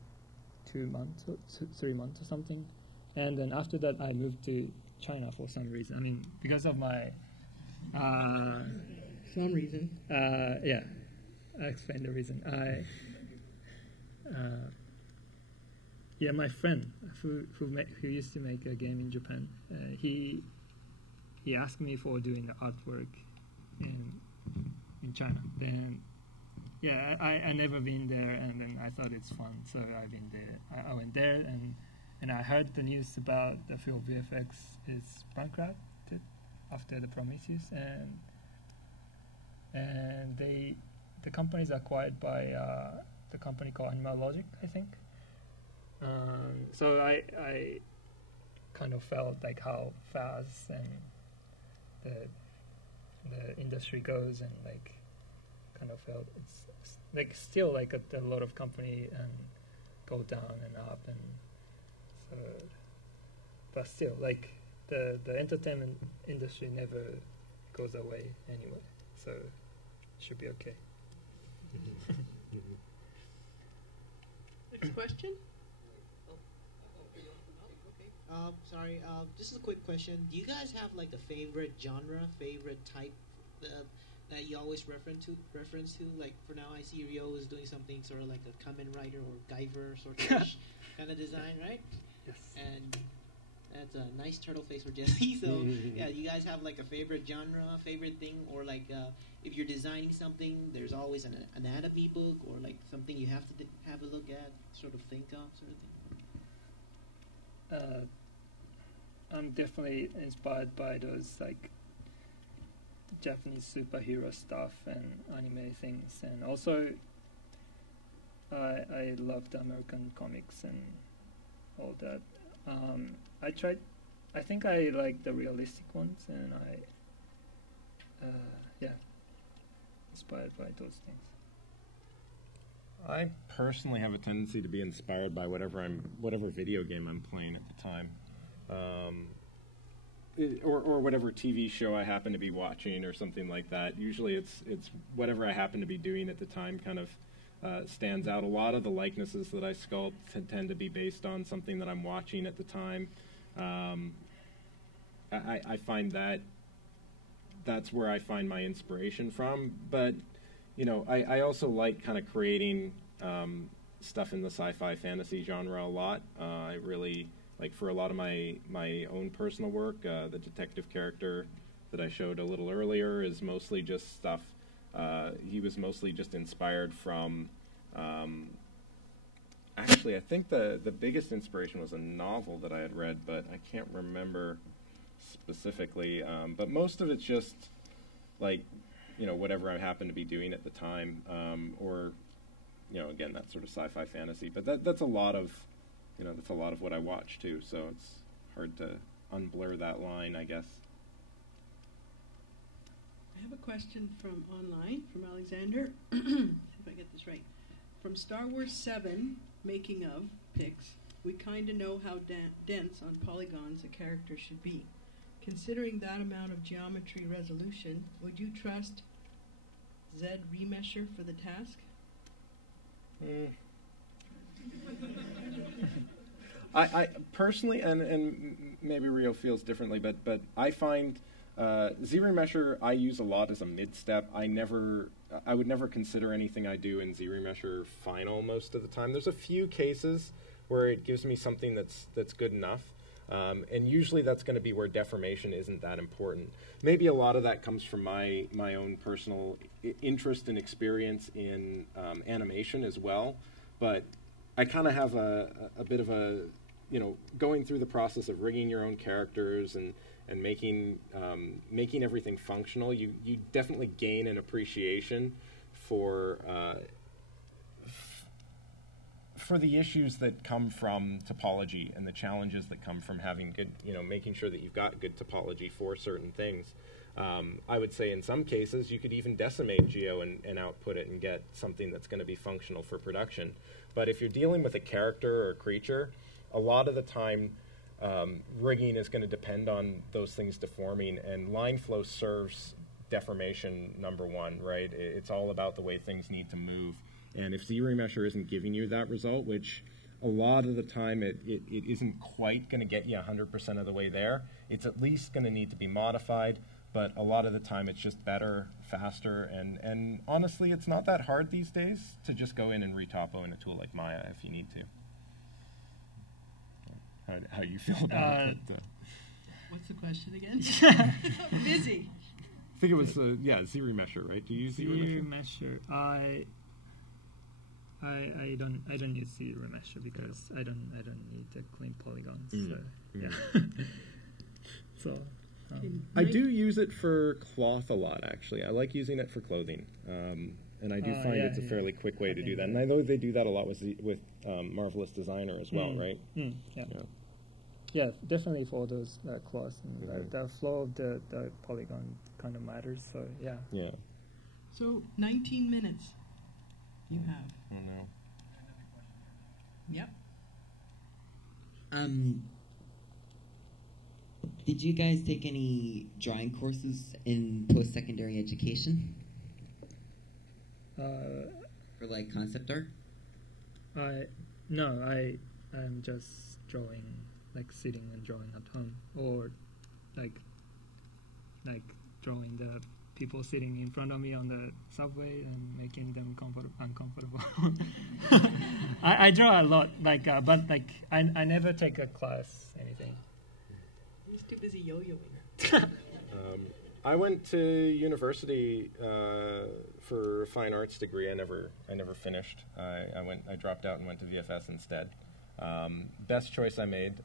2 months or 3 months or something, and then after that I moved to China for some reason. I mean, because of my some reason. I explained the reason. My friend who used to make a game in Japan, he asked me for doing the artwork in China. Then I never been there, and then I thought it's fun, so I've been there. I went there, and I heard the news about the field VFX is bankrupted after the Prometheus, and the company is acquired by the company called Animal Logic, I think. So I kind of felt like how fast and the industry goes, and like kind of felt it's like still like a lot of company and go down and up, and so, but still like the entertainment industry never goes away anyway, so it should be okay. Next question. Sorry, this is a quick question. Do you guys have like a favorite genre, favorite type that you always reference to? Like for now, I see Ryo is doing something sort of like a Kamen Rider or Guyver sort of kind of design, right? Yes. And that's a nice turtle face for Jesse. So yeah, you guys have like a favorite genre, favorite thing, or like if you're designing something, there's always an anatomy book or like something you have to have a look at, sort of think of, sort of thing. I'm definitely inspired by those like Japanese superhero stuff and anime things, and also I loved American comics and all that. I think I like the realistic ones, and inspired by those things. I personally have a tendency to be inspired by whatever video game I'm playing at the time, or whatever TV show I happen to be watching or something like that. Usually, it's whatever I happen to be doing at the time kind of stands out. A lot of the likenesses that I sculpt tend to be based on something that I'm watching at the time. I find that's where I find my inspiration from. But I also like kind of creating stuff in the sci-fi fantasy genre a lot. I really like, for a lot of my own personal work, the detective character that I showed a little earlier is mostly just stuff. He was mostly just inspired from. Actually, I think the biggest inspiration was a novel that I had read, but I can't remember specifically. But most of it's just like, whatever I happen to be doing at the time, or, again, that sort of sci-fi fantasy. But that's a lot of, that's a lot of what I watch too. So it's hard to unblur that line, I guess. I have a question from online, from Alexander. See if I get this right. From Star Wars 7, making of pics, we kind of know how dense on polygons a character should be. Considering that amount of geometry resolution, would you trust ZBrush for the task? I personally, and maybe Ryo feels differently, but I find ZBrush I use a lot as a mid-step. I would never consider anything I do in ZBrush final most of the time. There's a few cases where it gives me something that's good enough, and usually that's going to be where deformation isn't that important. Maybe a lot of that comes from my own personal interest and experience in animation as well, but I kind of have a bit of a, going through the process of rigging your own characters and making everything functional, you definitely gain an appreciation for for the issues that come from topology and the challenges that come from having good, making sure that you've got good topology for certain things, I would say in some cases you could even decimate geo and output it and get something that's going to be functional for production. But if you're dealing with a character or a creature, a lot of the time rigging is going to depend on those things deforming, and line flow serves deformation number one, right? It's all about the way things need to move. And if ZRemesher isn't giving you that result, which a lot of the time it isn't quite going to get you 100% of the way there, it's at least going to need to be modified. But a lot of the time it's just better, faster, and honestly, it's not that hard these days to just go in and retopo in a tool like Maya if you need to. How you feel about it? What's the question again? Busy. I think it was, ZRemesher, right? Do you use ZRemesher? I don't use ZRemesher because I don't need the clean polygons. So, yeah. So. I do use it for cloth a lot, actually. I like using it for clothing, and I do find it's a fairly quick way to do that. And I know they do that a lot with Marvelous Designer as well, right? Yeah, definitely for those cloths. The flow of the polygon kind of matters. So yeah. Yeah. So 19 minutes. You have. Oh no. Yep. Did you guys take any drawing courses in post-secondary education? For like concept art? No, I'm just drawing, like sitting and drawing at home, or like drawing the people sitting in front of me on the subway and making them uncomfortable. I draw a lot, but I never take a class, anything. He's too busy yo-yoing. I went to university for a fine arts degree. I never finished. I dropped out and went to VFS instead. Best choice I made.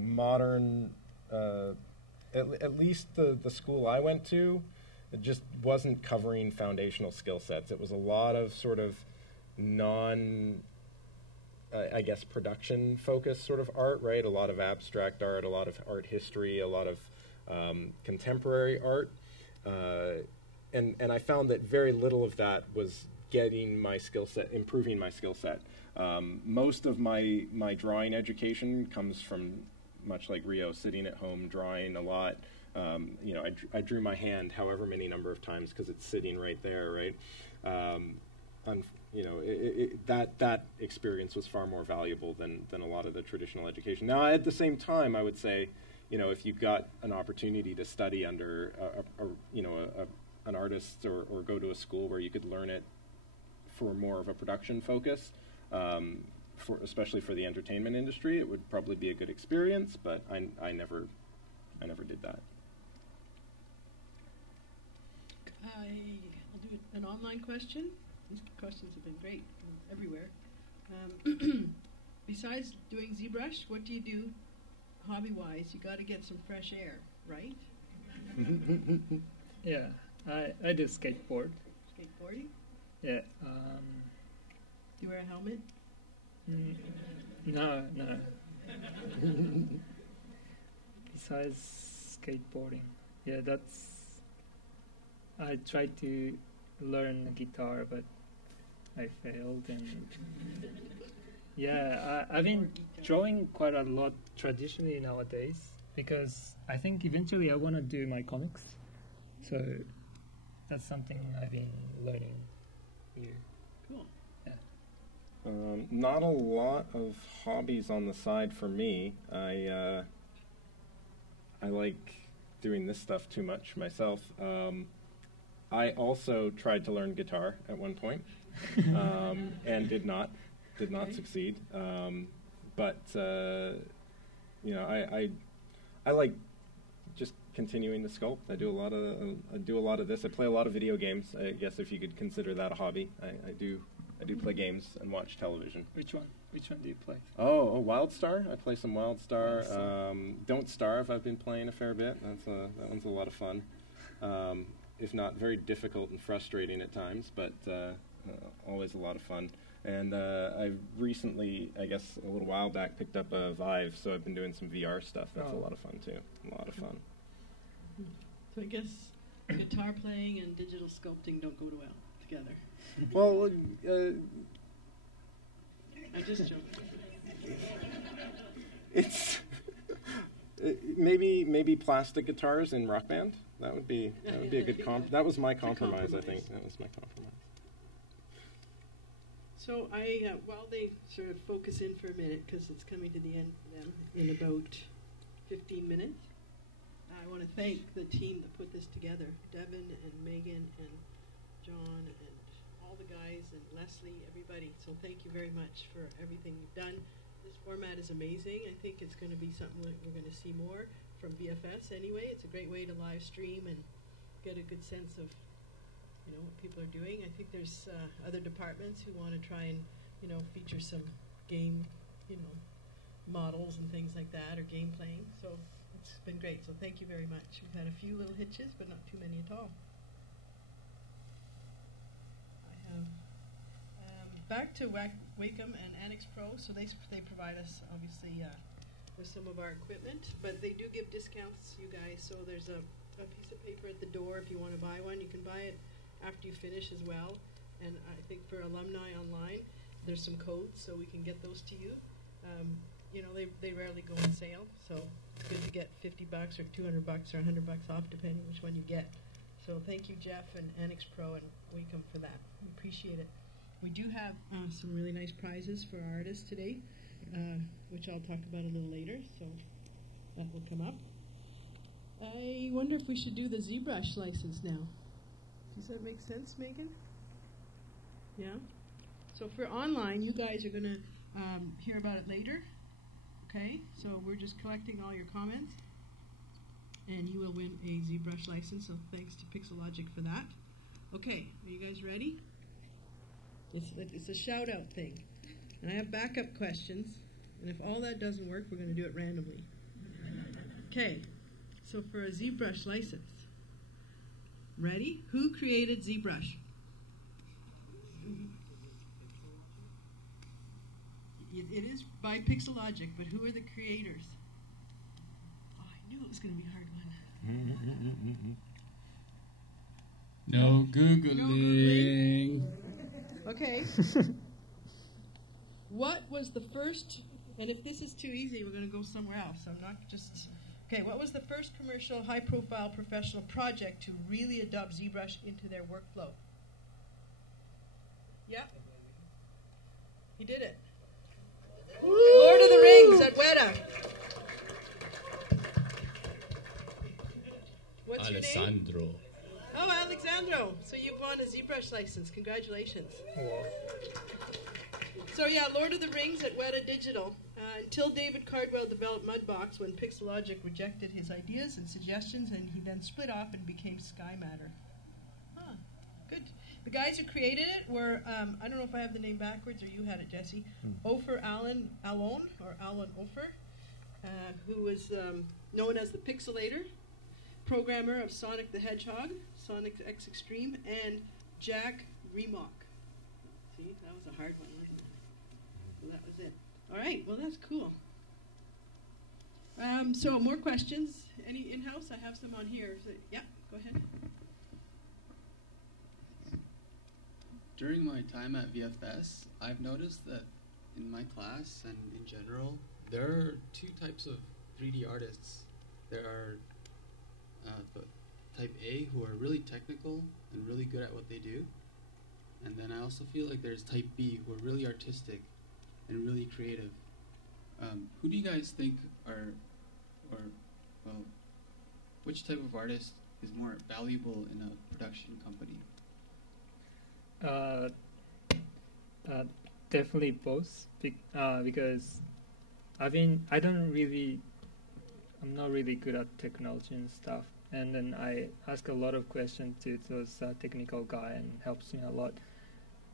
Modern. At least the school I went to, it just wasn't covering foundational skill sets. It was a lot of sort of production-focused sort of art, right? A lot of abstract art, a lot of art history, a lot of contemporary art. And I found that very little of that was getting my skill set, improving my skill set. Most of my drawing education comes from, much like Ryo, sitting at home drawing a lot. I drew my hand however many number of times because it's sitting right there, right? That experience was far more valuable than a lot of the traditional education. Now, at the same time, I would say, if you've got an opportunity to study under an artist or go to a school where you could learn it for more of a production focus, especially for the entertainment industry, it would probably be a good experience, but I never did that. I'll do an online question. These questions have been great from everywhere. Besides doing ZBrush, what do you do hobby-wise? You got to get some fresh air, right? Yeah, I do skateboard. Skateboarding? Yeah. Do you wear a helmet? No. Besides skateboarding, I tried to learn the guitar, but I failed. And I've been drawing quite a lot traditionally nowadays because I think eventually I want to do my comics. So that's something I've been learning here. Cool. Not a lot of hobbies on the side for me. I like doing this stuff too much myself. I also tried to learn guitar at one point and did not succeed. But I like just continuing to sculpt. I do a lot of this. I play a lot of video games. I guess if you could consider that a hobby. I do play games and watch television. Which one do you play? Oh, WildStar. I play some WildStar. Don't Starve. I've been playing a fair bit. That one's a lot of fun. If not very difficult and frustrating at times, but always a lot of fun. And I recently, I guess a little while back, picked up a Vive, so I've been doing some VR stuff. That's a lot of fun too. A lot of fun. So I guess guitar playing and digital sculpting don't go well together. Well, I'm just joking. It's maybe plastic guitars in Rock Band. That would be a good That was my compromise, I think. That was my compromise. So while they sort of focus in for a minute, because it's coming to the end in about 15 minutes, I want to thank the team that put this together, Devin and Megan and John and all the guys and Leslie, everybody. So thank you very much for everything you've done. This format is amazing. I think it's going to be something that we're going to see more from VFS anyway. It's a great way to live stream and get a good sense of what people are doing. I think there's other departments who want to try and feature some game models and things like that, or game playing. So it's been great. So thank you very much. We've had a few little hitches, but not too many at all. Back to Wacom and Annex Pro, so they provide us, obviously, with some of our equipment, but they do give discounts, you guys, so there's a piece of paper at the door if you want to buy one. You can buy it after you finish as well, and I think for alumni online, there's some codes, so we can get those to you. They rarely go on sale, so it's good to get $50 or $200 or $100 off, depending which one you get. So thank you, Jeff and Annex Pro and Wacom for that. We appreciate it. We do have some really nice prizes for our artists today, which I'll talk about a little later, so that will come up. I wonder if we should do the ZBrush license now. Does that make sense, Megan? Yeah? So for online, you guys are going to hear about it later. Okay? So we're just collecting all your comments, and you will win a ZBrush license, so thanks to Pixelogic for that. Okay, are you guys ready? It's a shout-out thing. And I have backup questions, and if all that doesn't work, we're going to do it randomly. Okay, so for a ZBrush license, ready? Who created ZBrush? It is by Pixelogic, but who are the creators? Oh, I knew it was going to be a hard one. No Googling. Okay. What was the first, and if this is too easy, we're going to go somewhere else. I'm not just, okay, what was the first commercial, high-profile professional project to really adopt ZBrush into their workflow? Yeah. He did it. Lord of the Rings at Weta. What's your name? Alessandro. Oh, Alexandro. So you've won a ZBrush license. Congratulations. So yeah, Lord of the Rings at Weta Digital. Until David Cardwell developed Mudbox when Pixelogic rejected his ideas and suggestions, and he then split off and became Sky Matter. Huh, good. The guys who created it were, I don't know if I have the name backwards or you had it, Jesse, Ofer Alon, Ofer, who was known as the Pixelator, programmer of Sonic the Hedgehog, Sonic X Extreme, and Jack Remock. See, that was a hard one, wasn't it? So that was it. All right, well, that's cool. So more questions? Any in-house? I have some on here. So, yeah, go ahead. During my time at VFS, I've noticed that in my class and in general, there are two types of 3D artists. There are the type A, who are really technical and really good at what they do. And then I also feel like there's type B, who are really artistic and really creative. Who do you guys think are, which type of artist is more valuable in a production company? Definitely both, because I'm not really good at technology and stuff, and then I ask a lot of questions to those technical guy, and helps me a lot.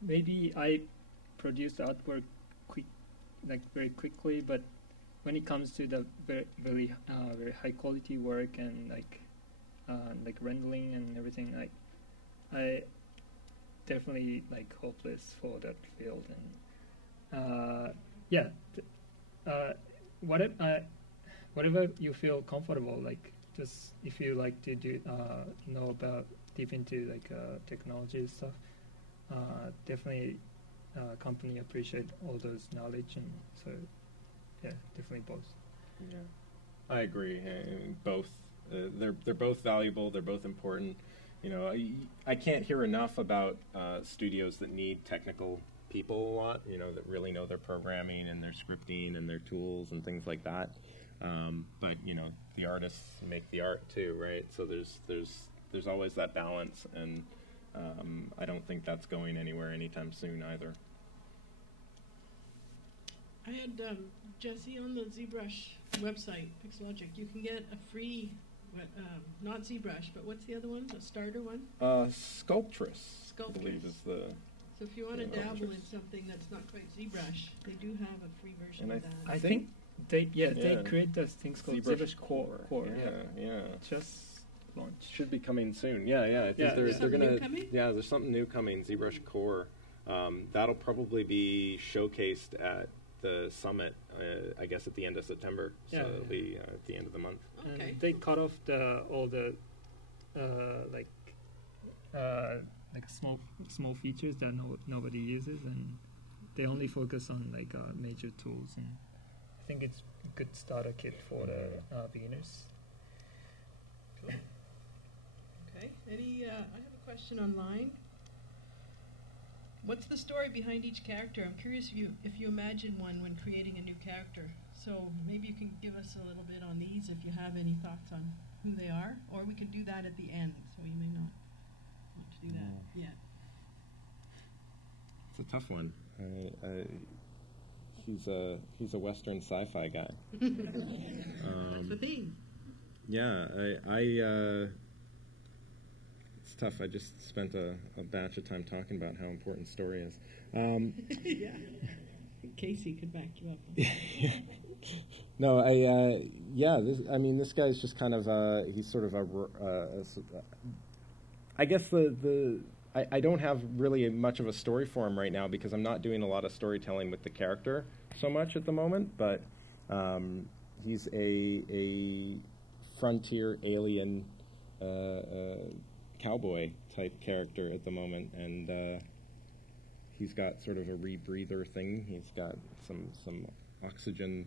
Maybe I produce the artwork very quickly, but when it comes to the very high quality work and like rendering and everything, definitely like hopeless for that field, and whatever you feel comfortable, like just if you like to do know about deep into like technology stuff, definitely company appreciate all those knowledge, and so yeah, definitely both. Yeah, I agree. Both, they're both valuable. They're both important. You know, I can't hear enough about studios that need technical people a lot. You know, that really know their programming and their scripting and their tools and things like that. But you know, the artists make the art too, right? So there's always that balance, and I don't think that's going anywhere anytime soon either. I had Jesse on the ZBrush website, Pixelogic. You can get a free, not ZBrush, but what's the other one? The starter one? Sculptress, I believe is the. So if you want to dabble in something that's not quite ZBrush, they do have a free version And of that. I think they create those things called ZBrush Core. Yeah. Just launched. Should be coming soon. Yeah. I think they're gonna. Yeah, there's something new coming. ZBrush Core. That'll probably be showcased at the summit. I guess at the end of September. So it'll be at the end of the month. Okay. And they cut off all the like small features that nobody uses, and they only focus on like major tools, and I think it's a good starter kit for the beginners. Cool. Okay. I have a question online. What's the story behind each character? I'm curious if you imagine one when creating a new character. So maybe you can give us a little bit on these if you have any thoughts on who they are, or we can do that at the end. So you may not want to do that yet. It's a tough one. He's a Western sci-fi guy. That's the theme. Yeah, it's tough. I just spent a batch of time talking about how important story is. Yeah. Casey could back you up. No, this guy's just kind of he's sort of I guess I don't have really much of a story for him right now because I'm not doing a lot of storytelling with the character so much at the moment, but he's a frontier alien cowboy type character at the moment, and he's got sort of a rebreather thing. He's got some oxygen,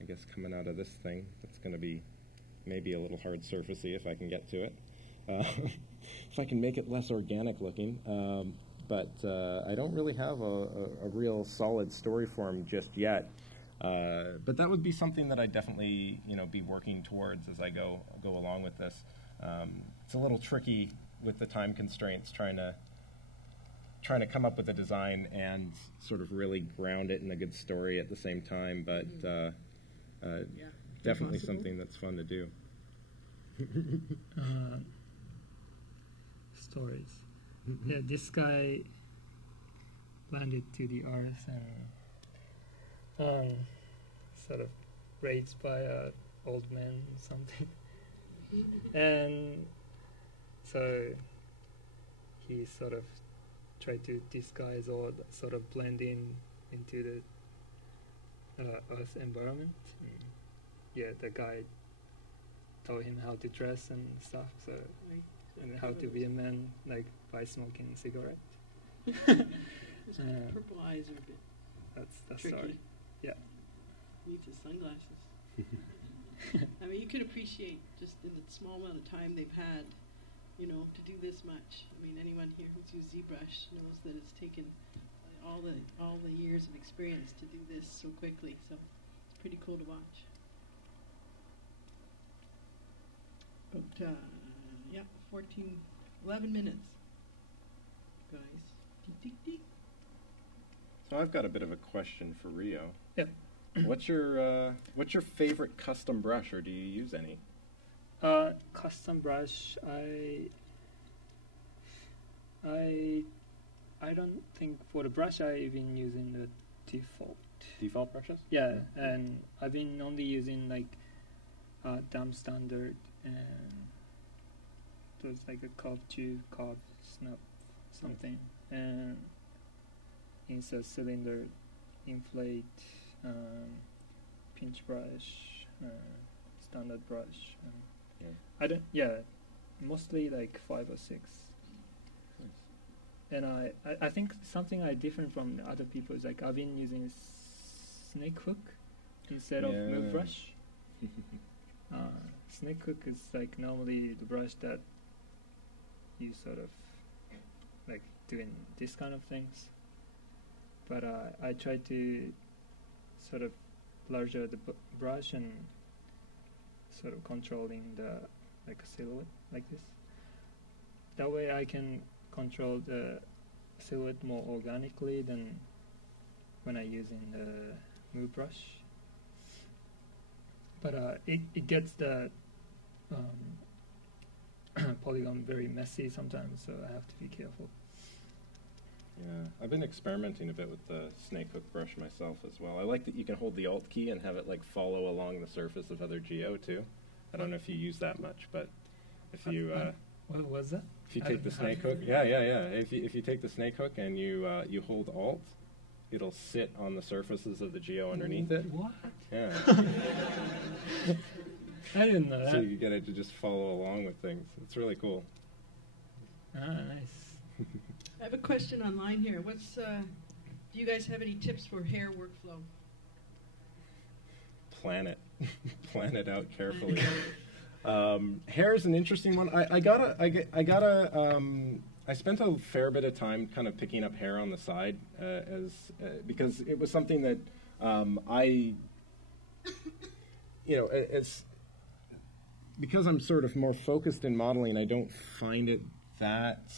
I guess, coming out of this thing. That's going to be maybe a little hard surfacey if I can get to it. If I can make it less organic looking. But I don't really have a real solid story for him just yet. But that would be something that I definitely, be working towards as I go along with this. It's a little tricky with the time constraints, trying to come up with a design and sort of really ground it in a good story at the same time. But definitely something that's fun to do. Stories. Yeah, this guy landed to the earth and sort of raised by an old man or something. And so he sort of tried to disguise or sort of blend into the earth environment. The guy taught him how to dress and stuff, and how to be a man, like by smoking a cigarette. His purple eyes are a bit That's the tricky. story. Yeah. Needs his sunglasses. I mean, you could appreciate just in the small amount of time they've had, to do this much. I mean, anyone here who's used ZBrush knows that it's taken all the years of experience to do this so quickly. So it's pretty cool to watch. But 11 minutes, guys. Tick, tick, tick. So I've got a bit of a question for Ryo. Yep. What's your favorite custom brush, or do you use any? Custom brush, I don't think for the brush I've been using the default brushes. Yeah, and I've been only using like dumb standard and there's like a curve snap something. and insert cylinder, inflate, pinch brush, standard brush. I don't. Yeah, mostly like 5 or 6. And I think something different from the other people is like I've been using snake hook instead of move brush. Snake hook is like normally the brush that you sort of like doing this kind of things, but I try to sort of larger the brush and sort of controlling the like a silhouette like this. That way I can control the silhouette more organically than when I using the move brush. But it gets the polygon very messy sometimes, so I have to be careful. Yeah, I've been experimenting a bit with the snake hook brush myself as well. I like that you can hold the Alt key and have it like follow along the surface of other geo too. I don't know if you use that much, but if you what was that? If you take the snake hook, yeah. If you take the snake hook and you hold Alt, it'll sit on the surfaces of the geo underneath it. What? Yeah. I didn't know that. So you get it to just follow along with things. It's really cool. Ah, nice. I have a question online here. What's do you guys have any tips for hair workflow? Plan it. Plan it out carefully. Hair is an interesting one. I spent a fair bit of time kind of picking up hair on the side because it was something that because I'm sort of more focused in modeling, I don't find it that...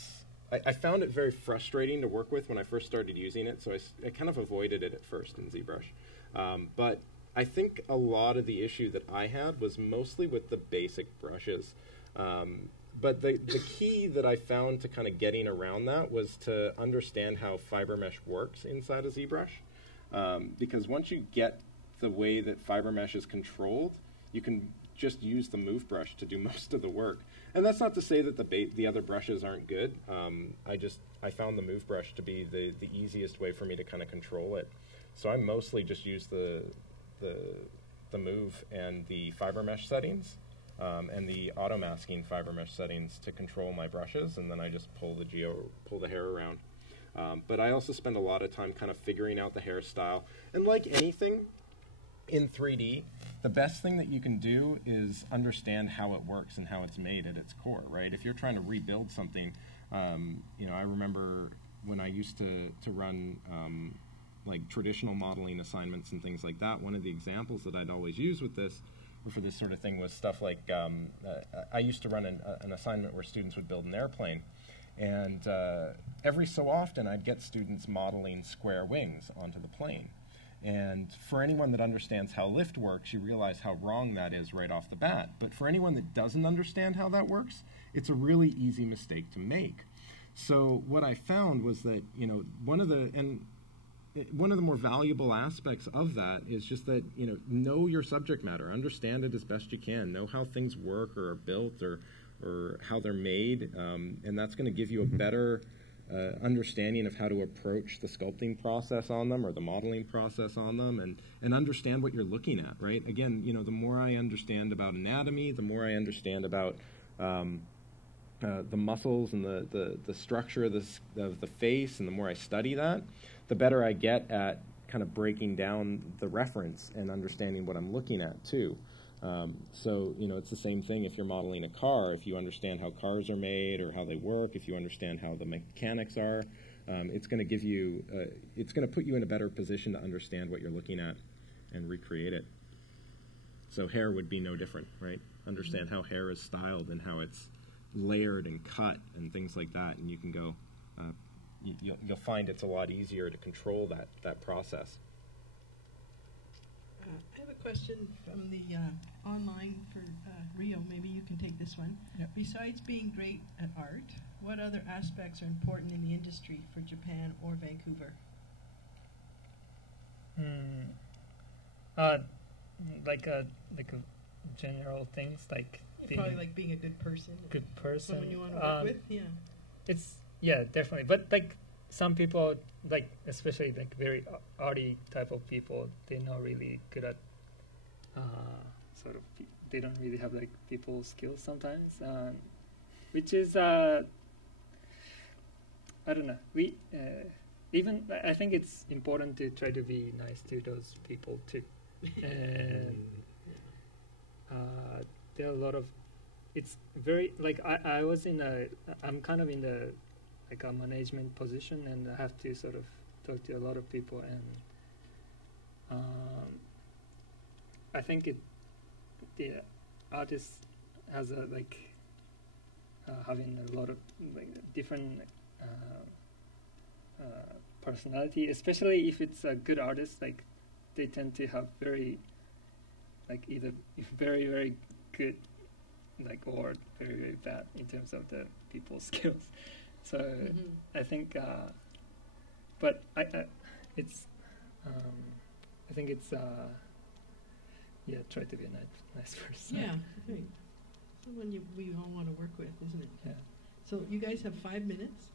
I found it very frustrating to work with when I first started using it, so I kind of avoided it at first in ZBrush. But I think a lot of the issue that I had was mostly with the basic brushes. But the key that I found to kind of getting around that was to understand how fiber mesh works inside of ZBrush. Because once you get the way that fiber mesh is controlled, you can just use the move brush to do most of the work. And that's not to say that the other brushes aren't good. I found the move brush to be the easiest way for me to kind of control it. So I mostly just use the move and the fiber mesh settings and the auto masking fiber mesh settings to control my brushes, and then I just pull the hair around. But I also spend a lot of time kind of figuring out the hairstyle. And like anything in 3D, the best thing that you can do is understand how it works and how it's made at its core, right? If you're trying to rebuild something, I remember when I used to run like traditional modeling assignments and things like that, one of the examples that I'd always use with this, or for this sort of thing, was stuff like, I used to run an assignment where students would build an airplane, and every so often I'd get students modeling square wings onto the plane. And for anyone that understands how lift works, you realize how wrong that is right off the bat. But for anyone that doesn't understand how that works, it's a really easy mistake to make. So what I found was that, one of the more valuable aspects of that is just that, know your subject matter, understand it as best you can, know how things work or are built or how they're made, and that's going to give you a better understanding of how to approach the sculpting process on them or the modeling process on them, and understand what you're looking at, right? Again, the more I understand about anatomy, the more I understand about the muscles and the structure of the face, and the more I study that, the better I get at kind of breaking down the reference and understanding what I'm looking at too. So, it's the same thing if you're modeling a car. If you understand how cars are made or how they work, if you understand how the mechanics are, it's going to give you, it's going to put you in a better position to understand what you're looking at and recreate it. So hair would be no different, right? Understand how hair is styled and how it's layered and cut and things like that, and you can go, you'll find it's a lot easier to control that process. I have a question from the online for Ryo. Maybe you can take this one. Yep. Besides being great at art, what other aspects are important in the industry for Japan or Vancouver? Like a general things like probably like being a good person. Good person. Someone you want to work with. Yeah. It's definitely. But like some people, like especially like very arty type of people, they're not really good at they don't really have like people skills sometimes, which is I don't know. Even I think it's important to try to be nice to those people too, and there are a lot of. It's very like I'm kind of in the like a management position, and I have to sort of talk to a lot of people, and I think the artist has a like having a lot of like different personality, especially if it's a good artist. Like they tend to have very like either very very good like or very very bad in terms of the people's skills. So I think, but I think it's try to be a nice person. Yeah, great. Someone we all want to work with, isn't it? Yeah. So you guys have 5 minutes.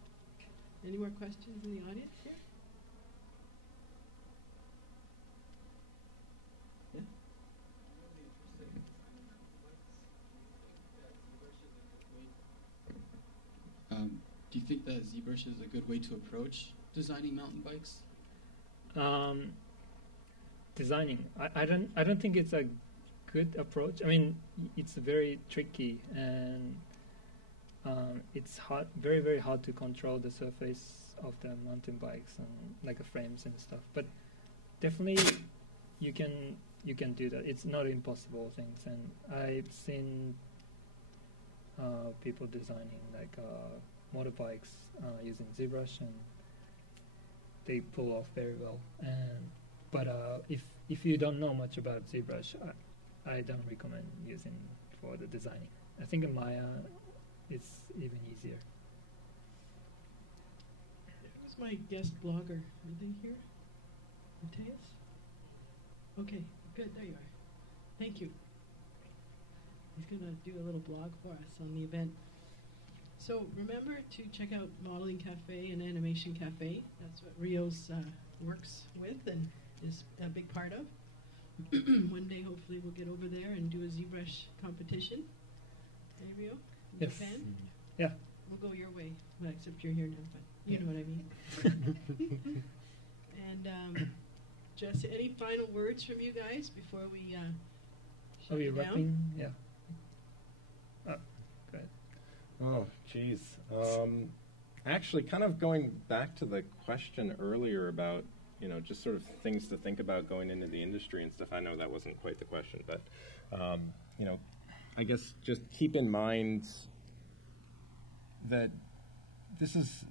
Any more questions in the audience here? Yeah. Do you think that ZBrush is a good way to approach designing mountain bikes? Designing, I don't think it's a good approach. I mean, it's very tricky, and it's hard, very very hard to control the surface of the mountain bikes and like the frames and stuff. But definitely, you can do that. It's not impossible things, and I've seen people designing like motorbikes using ZBrush, and they pull off very well. But if you don't know much about ZBrush, I don't recommend using for the designing. I think in Maya, it's even easier. Who's my guest blogger? Are they here? Mateus? Okay, good. There you are. Thank you. He's going to do a little blog for us on the event. So remember to check out Modeling Cafe and Animation Cafe. That's what Ryo's works with and is a big part of. One day, hopefully, we'll get over there and do a ZBrush competition. Hey, Ryo? You Yes. a fan? Yeah. We'll go your way, well, except you're here now, but you know what I mean. And Jesse, any final words from you guys before we shut Are it you down? wrapping? Yeah. Go ahead. Oh, geez. Actually, kind of going back to the question earlier about, just sort of things to think about going into the industry and stuff. I know that wasn't quite the question, but, I guess just keep in mind that this is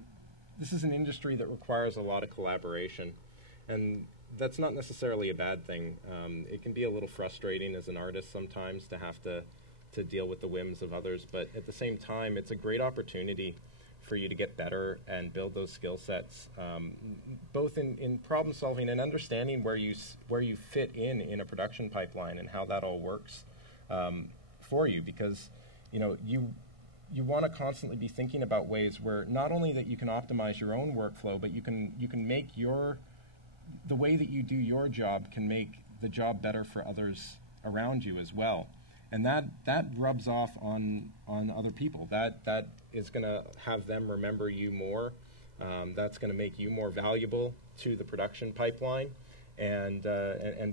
an industry that requires a lot of collaboration, and that's not necessarily a bad thing. It can be a little frustrating as an artist sometimes to have to deal with the whims of others, but at the same time, it's a great opportunity for you to get better and build those skill sets, both in problem solving and understanding where you fit in a production pipeline and how that all works for you, because you want to constantly be thinking about ways where not only that you can optimize your own workflow, but you can make the way that you do your job can make the job better for others around you as well. And that rubs off on other people. That is going to have them remember you more. That's going to make you more valuable to the production pipeline, and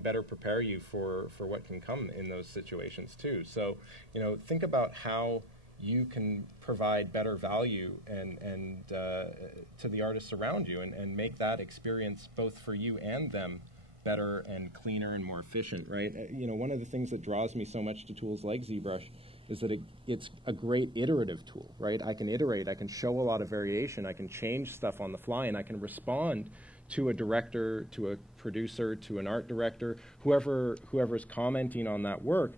better prepare you for what can come in those situations too. So, think about how you can provide better value and to the artists around you, and make that experience both for you and them better and cleaner and more efficient, right? One of the things that draws me so much to tools like ZBrush is that it's a great iterative tool, right? I can iterate, I can show a lot of variation, I can change stuff on the fly, and I can respond to a director, to a producer, to an art director, whoever's commenting on that work,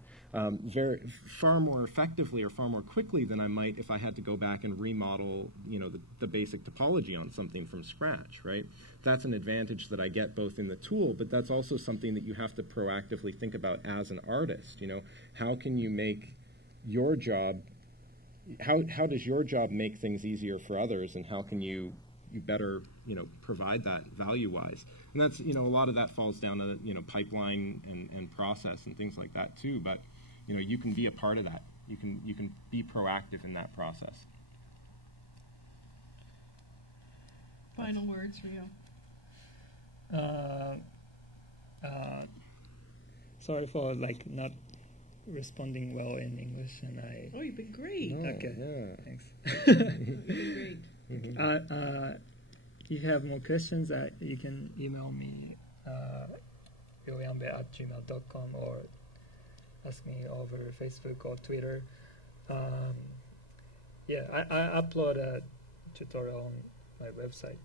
far more effectively or far more quickly than I might if I had to go back and remodel, the basic topology on something from scratch, right? That's an advantage that I get both in the tool, but that's also something that you have to proactively think about as an artist. How can you make your job? How does your job make things easier for others, and how can you you better, provide that value-wise. And that's, a lot of that falls down to, pipeline and process and things like that too. But, you can be a part of that. You can be proactive in that process. Final words, Ryo. Sorry for not responding well in English, and I. Oh, you've been great. Okay, yeah. Thanks. You've been great. If you have more questions, you can email me ryoyambe@gmail.com or ask me over Facebook or Twitter. I upload a tutorial on my website.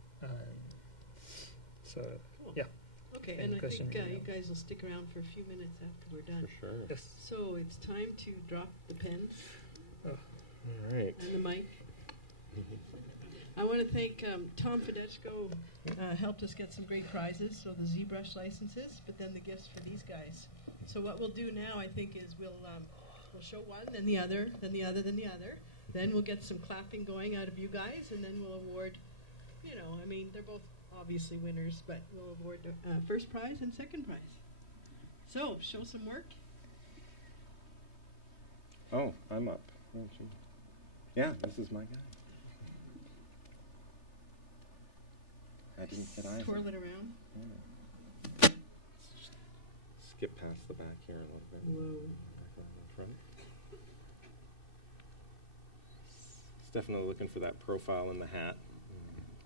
So, yeah. Okay, and I think you guys will stick around for a few minutes after we're done. For sure. Yes. So it's time to drop the pens. Oh. All right. And the mic. I want to thank Tom Fedechko, helped us get some great prizes, so the ZBrush licenses, but then the gifts for these guys. So what we'll do now, I think, is we'll show one, then the other, then the other, then the other. Then we'll get some clapping going out of you guys, and then we'll award, they're both obviously winners, but we'll award first prize and second prize. So, show some work. Oh, I'm up. Oh, gee. Yeah, this is my guy. I didn't get eyes. Twirl it around. Yeah. Skip past the back here a little bit. Whoa. Back on the front. It's definitely looking for that profile in the hat.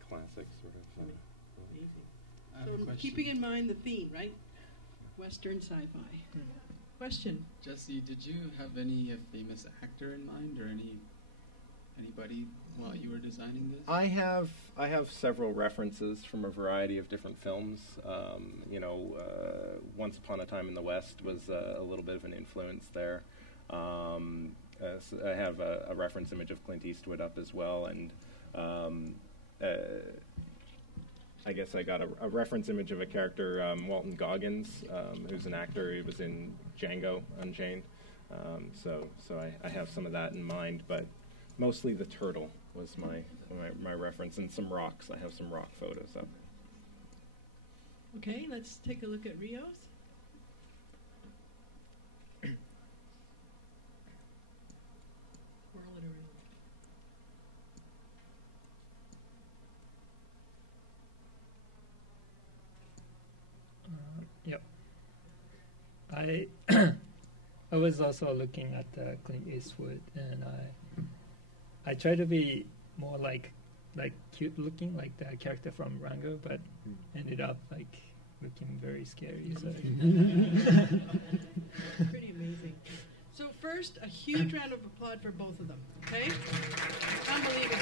Classic sort of. Amazing. So I'm keeping in mind the theme, right? Western sci-fi. Question. Jesse, did you have any famous actor in mind, or anybody while you were designing this? I have several references from a variety of different films. Once Upon a Time in the West was a little bit of an influence there. So I have a reference image of Clint Eastwood up as well, and I guess I got a reference image of a character, Walton Goggins, who's an actor. He was in Django Unchained. So I have some of that in mind, but mostly the turtle was my reference, and some rocks. I have some rock photos up. Okay, let's take a look at Ryo's. Whirl it around. Yep. I was also looking at Clint Eastwood, and I try to be more like cute looking, like the character from Rango, but ended up looking very scary. So. Pretty amazing. So first, a huge round of applause for both of them. Okay, unbelievable.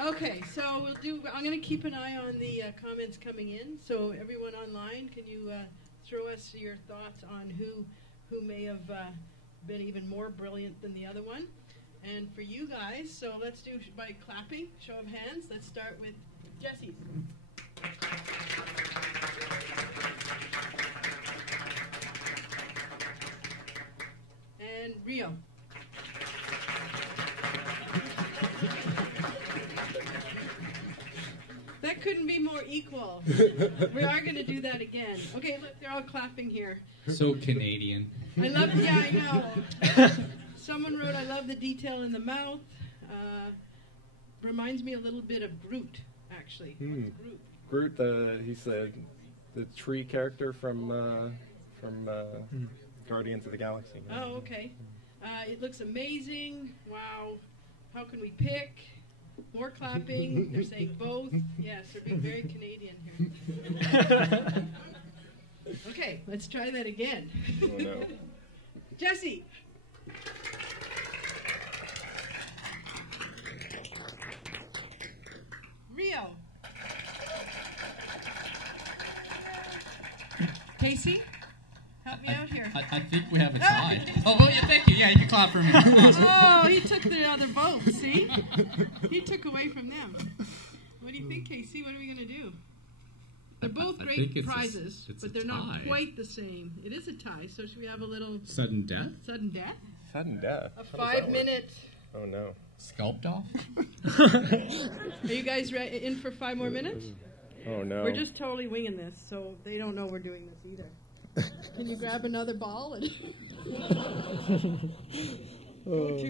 Okay, so I'm going to keep an eye on the comments coming in. So everyone online, can you throw us your thoughts on who may have been even more brilliant than the other one? And for you guys, so let's do by clapping, show of hands. Let's start with Jesse's. And Ryo. That couldn't be more equal. We are going to do that again. Okay, look, they're all clapping here. So Canadian. I know. Someone wrote, I love the detail in the mouth. Reminds me a little bit of Groot, actually. What's Groot? Groot, he's the tree character from Guardians of the Galaxy. Oh, okay. It looks amazing. Wow. How can we pick? More clapping. They're saying both. Yes, they're being very Canadian here. Okay, let's try that again. Oh, no. Jesse. Ryo. Casey, help me out here. I think we have a tie. Oh, yeah, thank you. Yeah, you can clap for me. Awesome. Oh, he took the other vote, see? He took away from them. What do you think, Casey? What are we going to do? They're both great prizes, but they're not quite the same. It is a tie, so should we have a little... Sudden death? Sudden death? Sudden death? A 5-minute Oh no. Sculpt off? Are you guys in for 5 more minutes? Oh no. We're just totally winging this, so they don't know we're doing this either. Can you grab another ball? And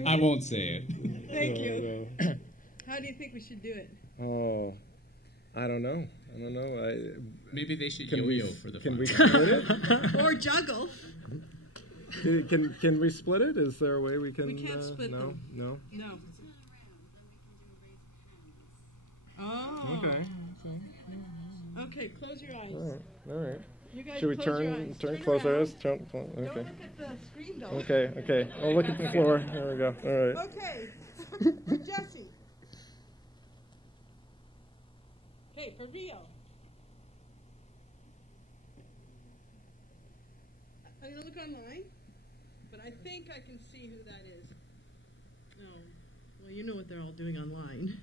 I won't say it. Thank you. How do you think we should do it? Oh, I don't know. Maybe they should yo-yo for the Can fun. we split it? Or juggle. Can we split it? Is there a way we can? We can't split them. No. No. Oh. Okay, close your eyes. All right. You guys Should we close your eyes. turn close our eyes? Okay. Don't look at the screen, though. Okay. Oh, look at the floor. There we go. All right. Okay. Jesse. Okay, for Ryo. I'm going to look online, but I think I can see who that is. Oh, well, you know what they're all doing online.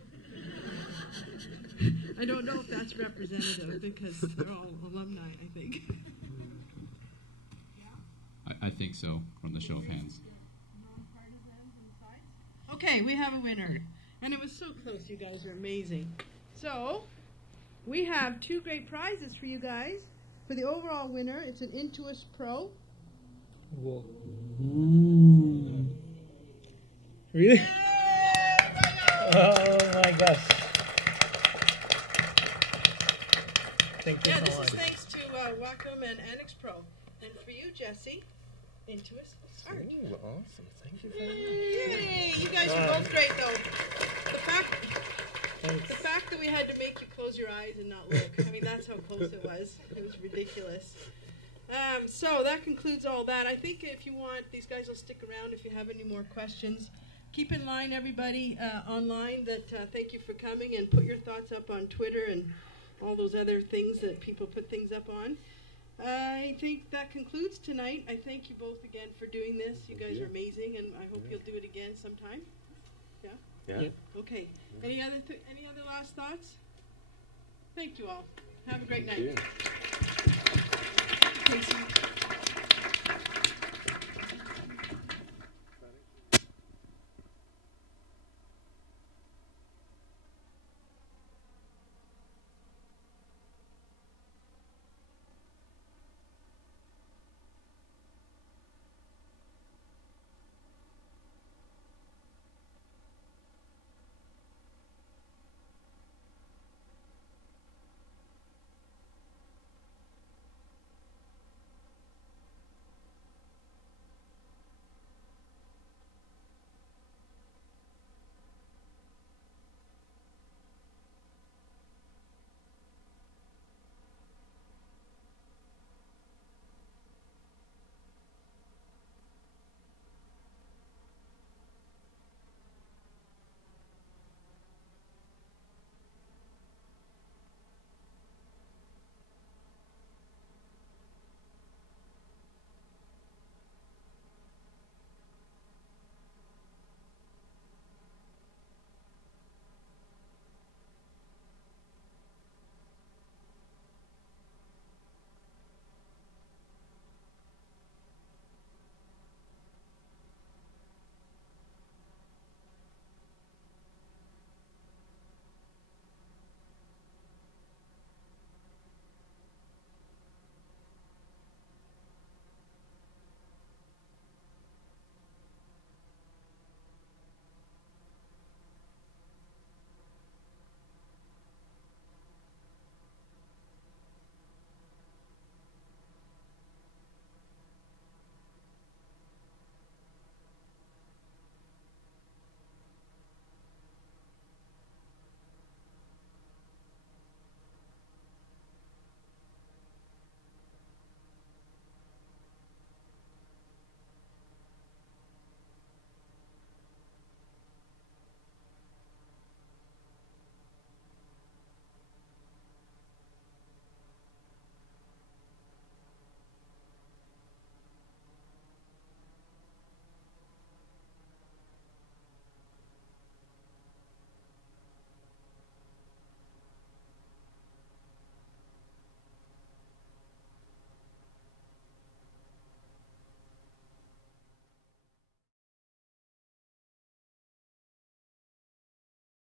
I don't know if that's representative because they're all alumni, I think. I think so, from the show of hands. Okay, we have a winner. And it was so close. You guys are amazing. So, we have 2 great prizes for you guys. For the overall winner, it's an Intuos Pro. Whoa. Really? Oh my gosh. Thank you so This much. is thanks to Wacom and Annex Pro. And for you, Jesse, Intuos Art. Ooh, awesome. Thank you very much. Yay! You guys are both great, though. The fact that we had to make you close your eyes and not look, I mean, that's how close it was. It was ridiculous. So that concludes all that. I think if you want, these guys will stick around if you have any more questions. Keep in mind, everybody online, that thank you for coming, and put your thoughts up on Twitter and all those other things that people put things up on. I think that concludes tonight. I thank you both again for doing this. You guys are amazing, and I hope you'll do it again sometime. Yeah? Yeah. Okay. Any other last thoughts? Thank you all. Have a great Thank night. you. Okay, so